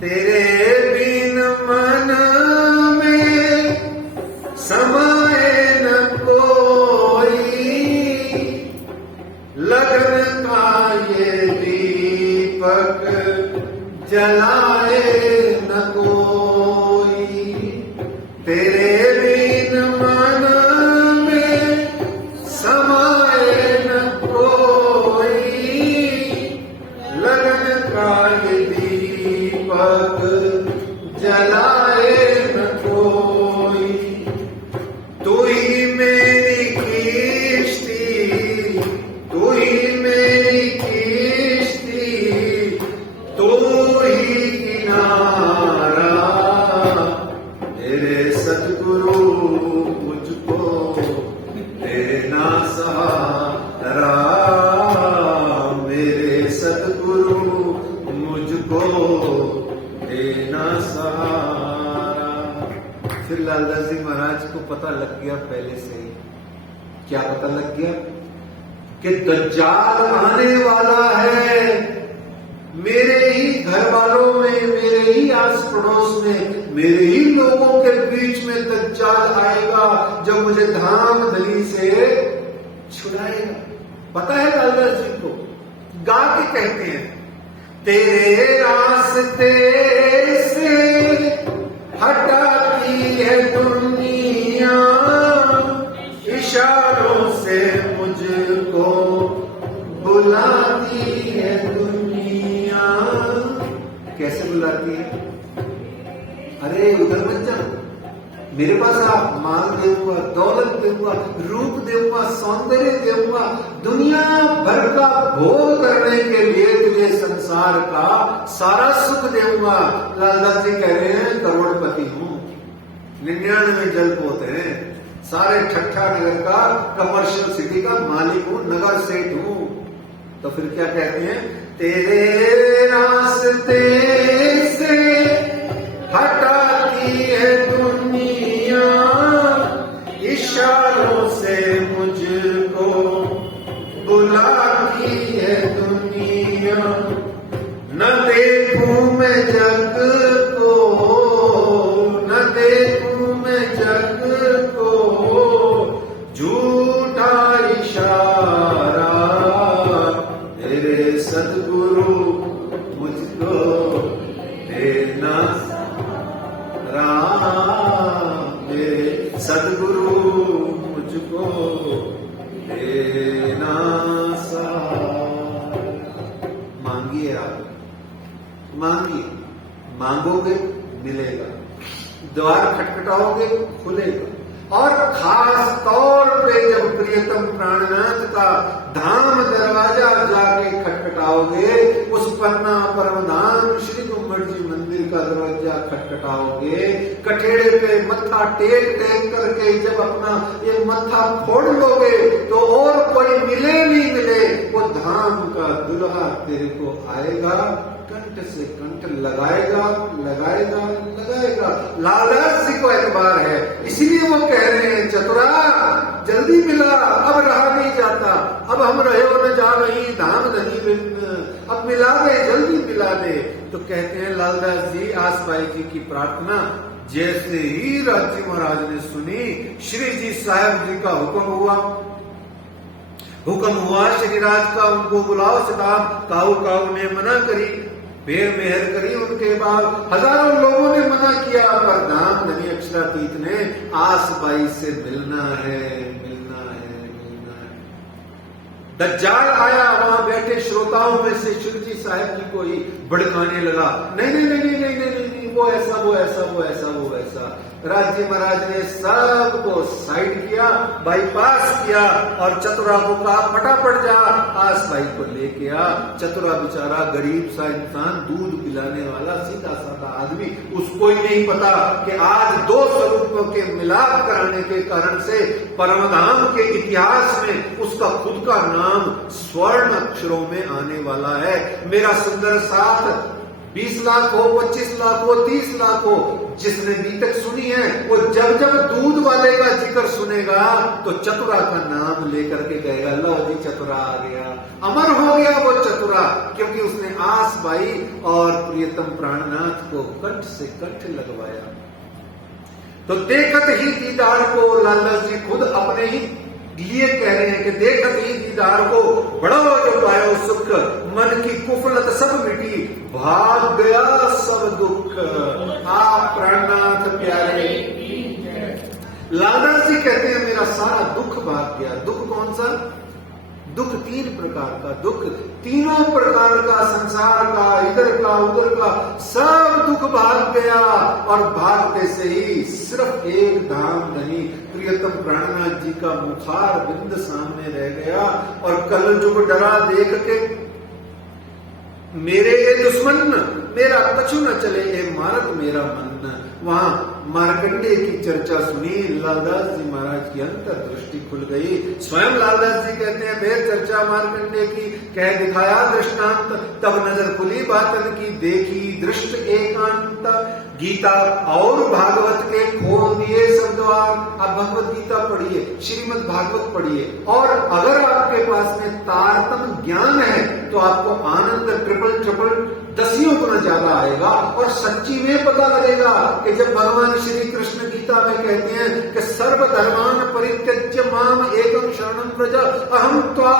तेरे बिन मन में समाए न कोई, लगन का ये दीपक जलाए फिर लालदास जी महाराज को पता लग गया पहले से ही। क्या पता लग गया? कि दज्जाल आने वाला है। मेरे ही घर वालों में, मेरे ही आस पड़ोस में, मेरे ही लोगों के बीच में दज्जाल आएगा जो मुझे धाम धनी से छुड़ाएगा। पता है लालदास जी को, गा के कहते हैं, तेरे रास्ते से हटाती है दुनिया, इशारों से मुझको बुलाती है दुनिया। कैसे बुलाती है? अरे उधर मत जा, मेरे पास आप माल दूंगा, दौलत दूंगा, रूप दूंगा, सौंदर्य दूंगा, दुनिया भर का भोग करने के लिए तुझे संसार का सारा सुख दूंगा। लालदास जी कह रहे हैं करोड़पति हूं, 99 जलपोत हैं, सारे ठट्ठा नगर का कमर्शियल सिटी का मालिक हूं, नगर सेठ हूं। तो फिर क्या कहते हैं? तेरे रास्ते से हटाती है दुनिया, इशारों से मुझको बुलाती है दुनिया। न देखूं मैं जग को, न देखूं मैं जग को, झूठा इशारा तेरे सद्गुरु मुझको देना। मेरे सद्गुरु मुझको देना सा। मांगिए आप, मांगिए, मांगोगे मिलेगा, द्वार खटखटाओगे खुलेगा। और खास तौर पे जब प्रियतम प्राणनाथ का धाम दरवाजा जाके खटखटाओगे, उस पन्ना परमधाम श्री गुम्बद जी मंदिर का दरवाजा खटखटाओगे, कठेड़े पे मत्था टेक टेक करके जब अपना ये मत्था फोड़ लोगे, तो और कोई मिले नहीं मिले, वो धाम का दुल्हा तेरे को आएगा, कंठ से कंठ लगाएगा लगाएगा लगाएगा। लालदास जी को एतबार है, इसलिए वो कह रहे हैं चतुरा जल्दी मिला, अब रहा नहीं जाता, अब हम रहे हो न जा रही धाम धनी बिन, अब मिला दे, जल्दी मिला दे। तो कहते हैं लालदास जी आसपाई जी की प्रार्थना जैसे ही राजी महाराज ने सुनी, श्री जी साहब जी का हुक्म हुआ श्री राज का, उनको बुलाओ। सिद्धार्थ काऊ काऊ ने मना करी, बेर मेहर करी, उनके बाद हजारों लोगों ने मना किया, पर धाम धनी अक्षरातीत ने आस बाई से मिलना है, मिलना है, मिलना है। दज्जाल आया, वहां बैठे श्रोताओं में से श्री जी साहब जी को ही भड़काने लगा, नहीं नहीं नहीं नहीं नहीं नहीं, नहीं वो ऐसा वो ऐसा वो ऐसा वो ऐसा। राजी महाराज ने सबको साइड किया, बाईपास किया और चतुरा को कहा फटाफट जा आस भाई को लेके आ। चतुरा बेचारा गरीब सा इंसान, दूध पिलाने वाला सीधा साधा आदमी, उसको ही नहीं पता कि आज दो स्वरूपों के मिलाप कराने के कारण से परमधाम के इतिहास में उसका खुद का नाम स्वर्ण अक्षरों में आने वाला है। मेरा सुंदर साथ 20 लाख हो, 25 लाख हो, 30 लाख हो, जिसने अभी तक सुनी है, वो जब जब दूध वाले का जिक्र सुनेगा तो चतुरा का नाम लेकर के कहेगा, लो जी चतुरा आ गया, अमर हो गया वो चतुरा, क्योंकि उसने आस बाई और प्रियतम प्राणनाथ को कंठ से कंठ लगवाया। तो देखत ही दीदार को लालदास जी खुद अपने ही लिए कह रहे हैं कि देखत ही दीदार को बड़ा जो पायो सुख, मन की कुफलत सब मिटी, भाग गया सब दुख, आप प्राणनाथ प्यारे। लालदास जी कहते हैं मेरा सारा दुख भाग गया। दुख कौन सा? दुख 3 प्रकार का, दुख तीनों प्रकार का, संसार का, इधर का उधर का, सब दुख भाग गया। और भागते से ही सिर्फ एक धाम धनी प्रियतम प्राणनाथ जी का मुखार बिंद सामने रह गया। और कल जुग डरा देख के मेरे ये दुश्मन, मेरा कछु न चले ये मारत मेरा मन। वहां मार्कंडेय की चर्चा सुनी, लालदास जी महाराज की अंतर दृष्टि खुल गई। स्वयं लालदास जी कहते हैं फिर चर्चा मार्कंडेय की, कह दिखाया दृष्टांत, तब नजर खुली बातन की, देखी दृष्ट एकांत, गीता और भागवत के खोल दिए भगवत गीता पढ़िए, श्रीमद् भागवत पढ़िए, और अगर आपके पास में तारतम ज्ञान है तो आपको आनंद ट्रिपल दसियों गुना ज्यादा आएगा। और सच्ची में पता लगेगा कि जब भगवान श्री कृष्ण गीता में कहते हैं कि सर्वधर्मान परित्यज्य माम एकम शरणं व्रज अहम त्वा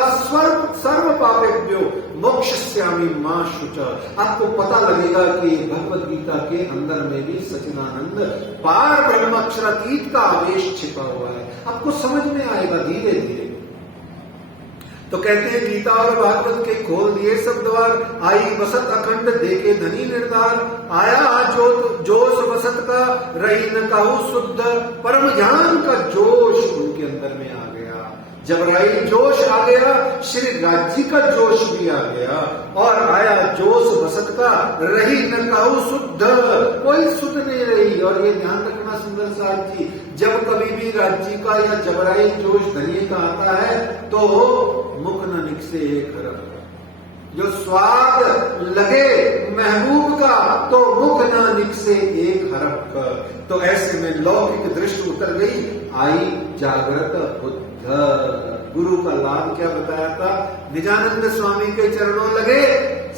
सर्व पापेभ्यो मोक्षयिष्यामि मा शुचा। आपको पता लगेगा कि भगवत गीता के अंदर में भी सच्चिदानंद पार ब्रह्माक्षरातीत का आवेश छिपा हुआ है। आपको समझ में आएगा धीरे धीरे। तो कहते हैं गीता और भागवत के खोल दिए सब द्वार, आई बसत अखंड देखे धनी निर्धार, आया जोश बसत का रही न कहूं शुद्ध, परम ज्ञान का जोश उनके अंदर में आ गया। जब रही जोश आ गया, श्री राज्य का जोश भी आ गया, और आया जोश बसत का रही न कहूं शुद्ध, कोई शुद्ध नहीं रही। और ये ध्यान रखना सुंदर साथ जी, जब कभी भी राज्य का या जबराई जोश धनी का आता है तो मुख न निकसे एक हरफ, जो स्वाद लगे महबूब का तो मुख न निकसे एक हरफ। तो ऐसे में लौकिक दृष्टि उतर गई, आई जागृत बुद्ध। गुरु का लाभ क्या बताया था? निजानंद स्वामी के चरणों लगे,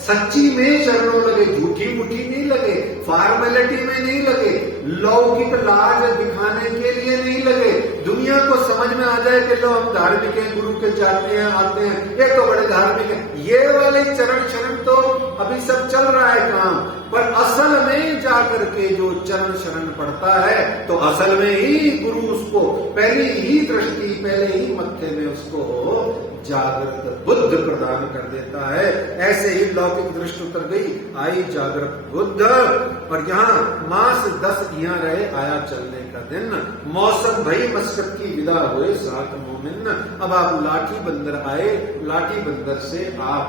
सच्ची में चरणों लगे, झूठी मुठी नहीं लगे, फॉर्मेलिटी में नहीं लगे, लौकिक लाज दिखाने के लिए नहीं लगे। दुनिया को समझ में आ जाए कि लो हम धार्मिक हैं, गुरु के जाते हैं आते हैं, ये तो बड़े धार्मिक हैं। ये वाले चरण शरण तो अभी सब चल रहा है काम, पर असल में जाकर के जो चरण शरण पड़ता है तो असल में ही गुरु उसको पहली ही दृष्टि, पहले ही मत्थे में उसको जागृत बुद्ध प्रदान कर देता है। ऐसे ही लौकिक दृष्टि उतर गई, आई जागृत बुद्ध। और यहाँ मास 10 यहाँ रहे, आया चलने का दिन, मौसम भई मस्कत की विदा हुए सात मोमिन। अब आप लाठी बंदर आए, लाठी बंदर से आप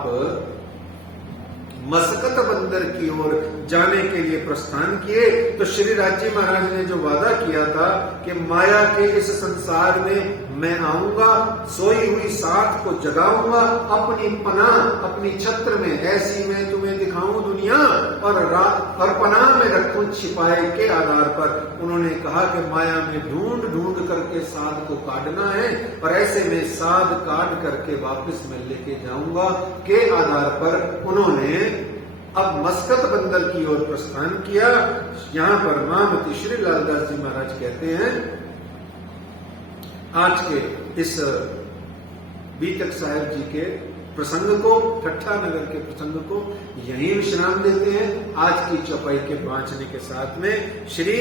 मस्कत बंदर की ओर जाने के लिए प्रस्थान किए। तो श्री राज्य महाराज ने जो वादा किया था कि माया के इस संसार में मैं आऊंगा, सोई हुई साथ को जगाऊंगा, अपनी पनाह अपनी छत्र में ऐसी मैं तुम्हें दिखाऊं दुनिया, और पनाह में रखूं छिपाए के आधार पर। उन्होंने कहा कि माया में ढूंढ ढूंढ करके साध को काटना है, और ऐसे में साध काट करके वापस मैं लेके जाऊंगा के आधार पर उन्होंने अब मस्कत बंदर की ओर प्रस्थान किया। यहाँ पर महामती श्री लालदास जी महाराज कहते हैं, आज के इस बीतक साहेब जी के प्रसंग को, ठट्ठा नगर के प्रसंग को यहीं विश्राम देते हैं। आज की चौपाई के बांचने के साथ में श्री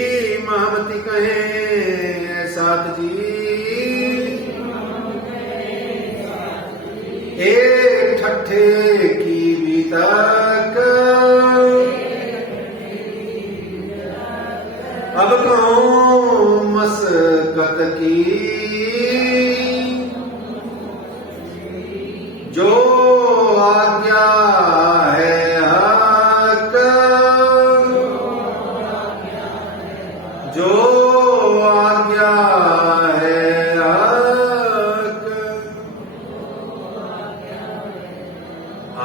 महामती कहें साथ जी, एक ठट्ठे की बीतक अब कहूं मस्कत की, जो आज्ञा है हक, जो आज्ञा है हक।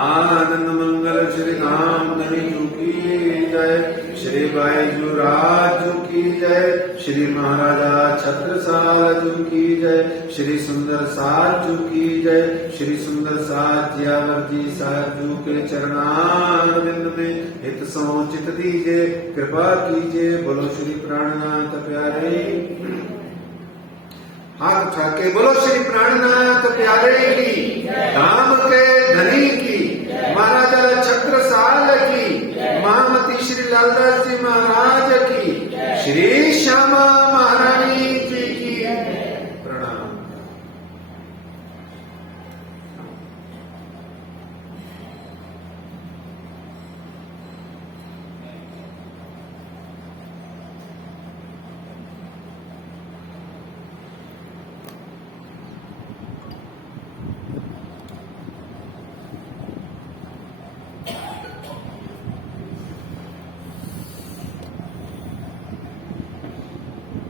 आनंद मंगल श्री राम धनी की जय, श्री बाईजू राज की जय, श्री महाराजा छत्रसाल जी की जय, श्री सुंदर साज जी की जय, श्री सुंदर साज जियावर जी साहब जी के चरणारविंद में हित समुचित दीजिए, कृपा कीजिए। बोलो श्री प्राणनाथ प्यारे, हाथ उठा के बोलो श्री प्राणनाथ प्यारे की, धाम के धनी की, महाराजा छत्रसाल की, महामती श्री लालदास जी महाराज की, श्री श्यामा महारानी जी की प्रणाम।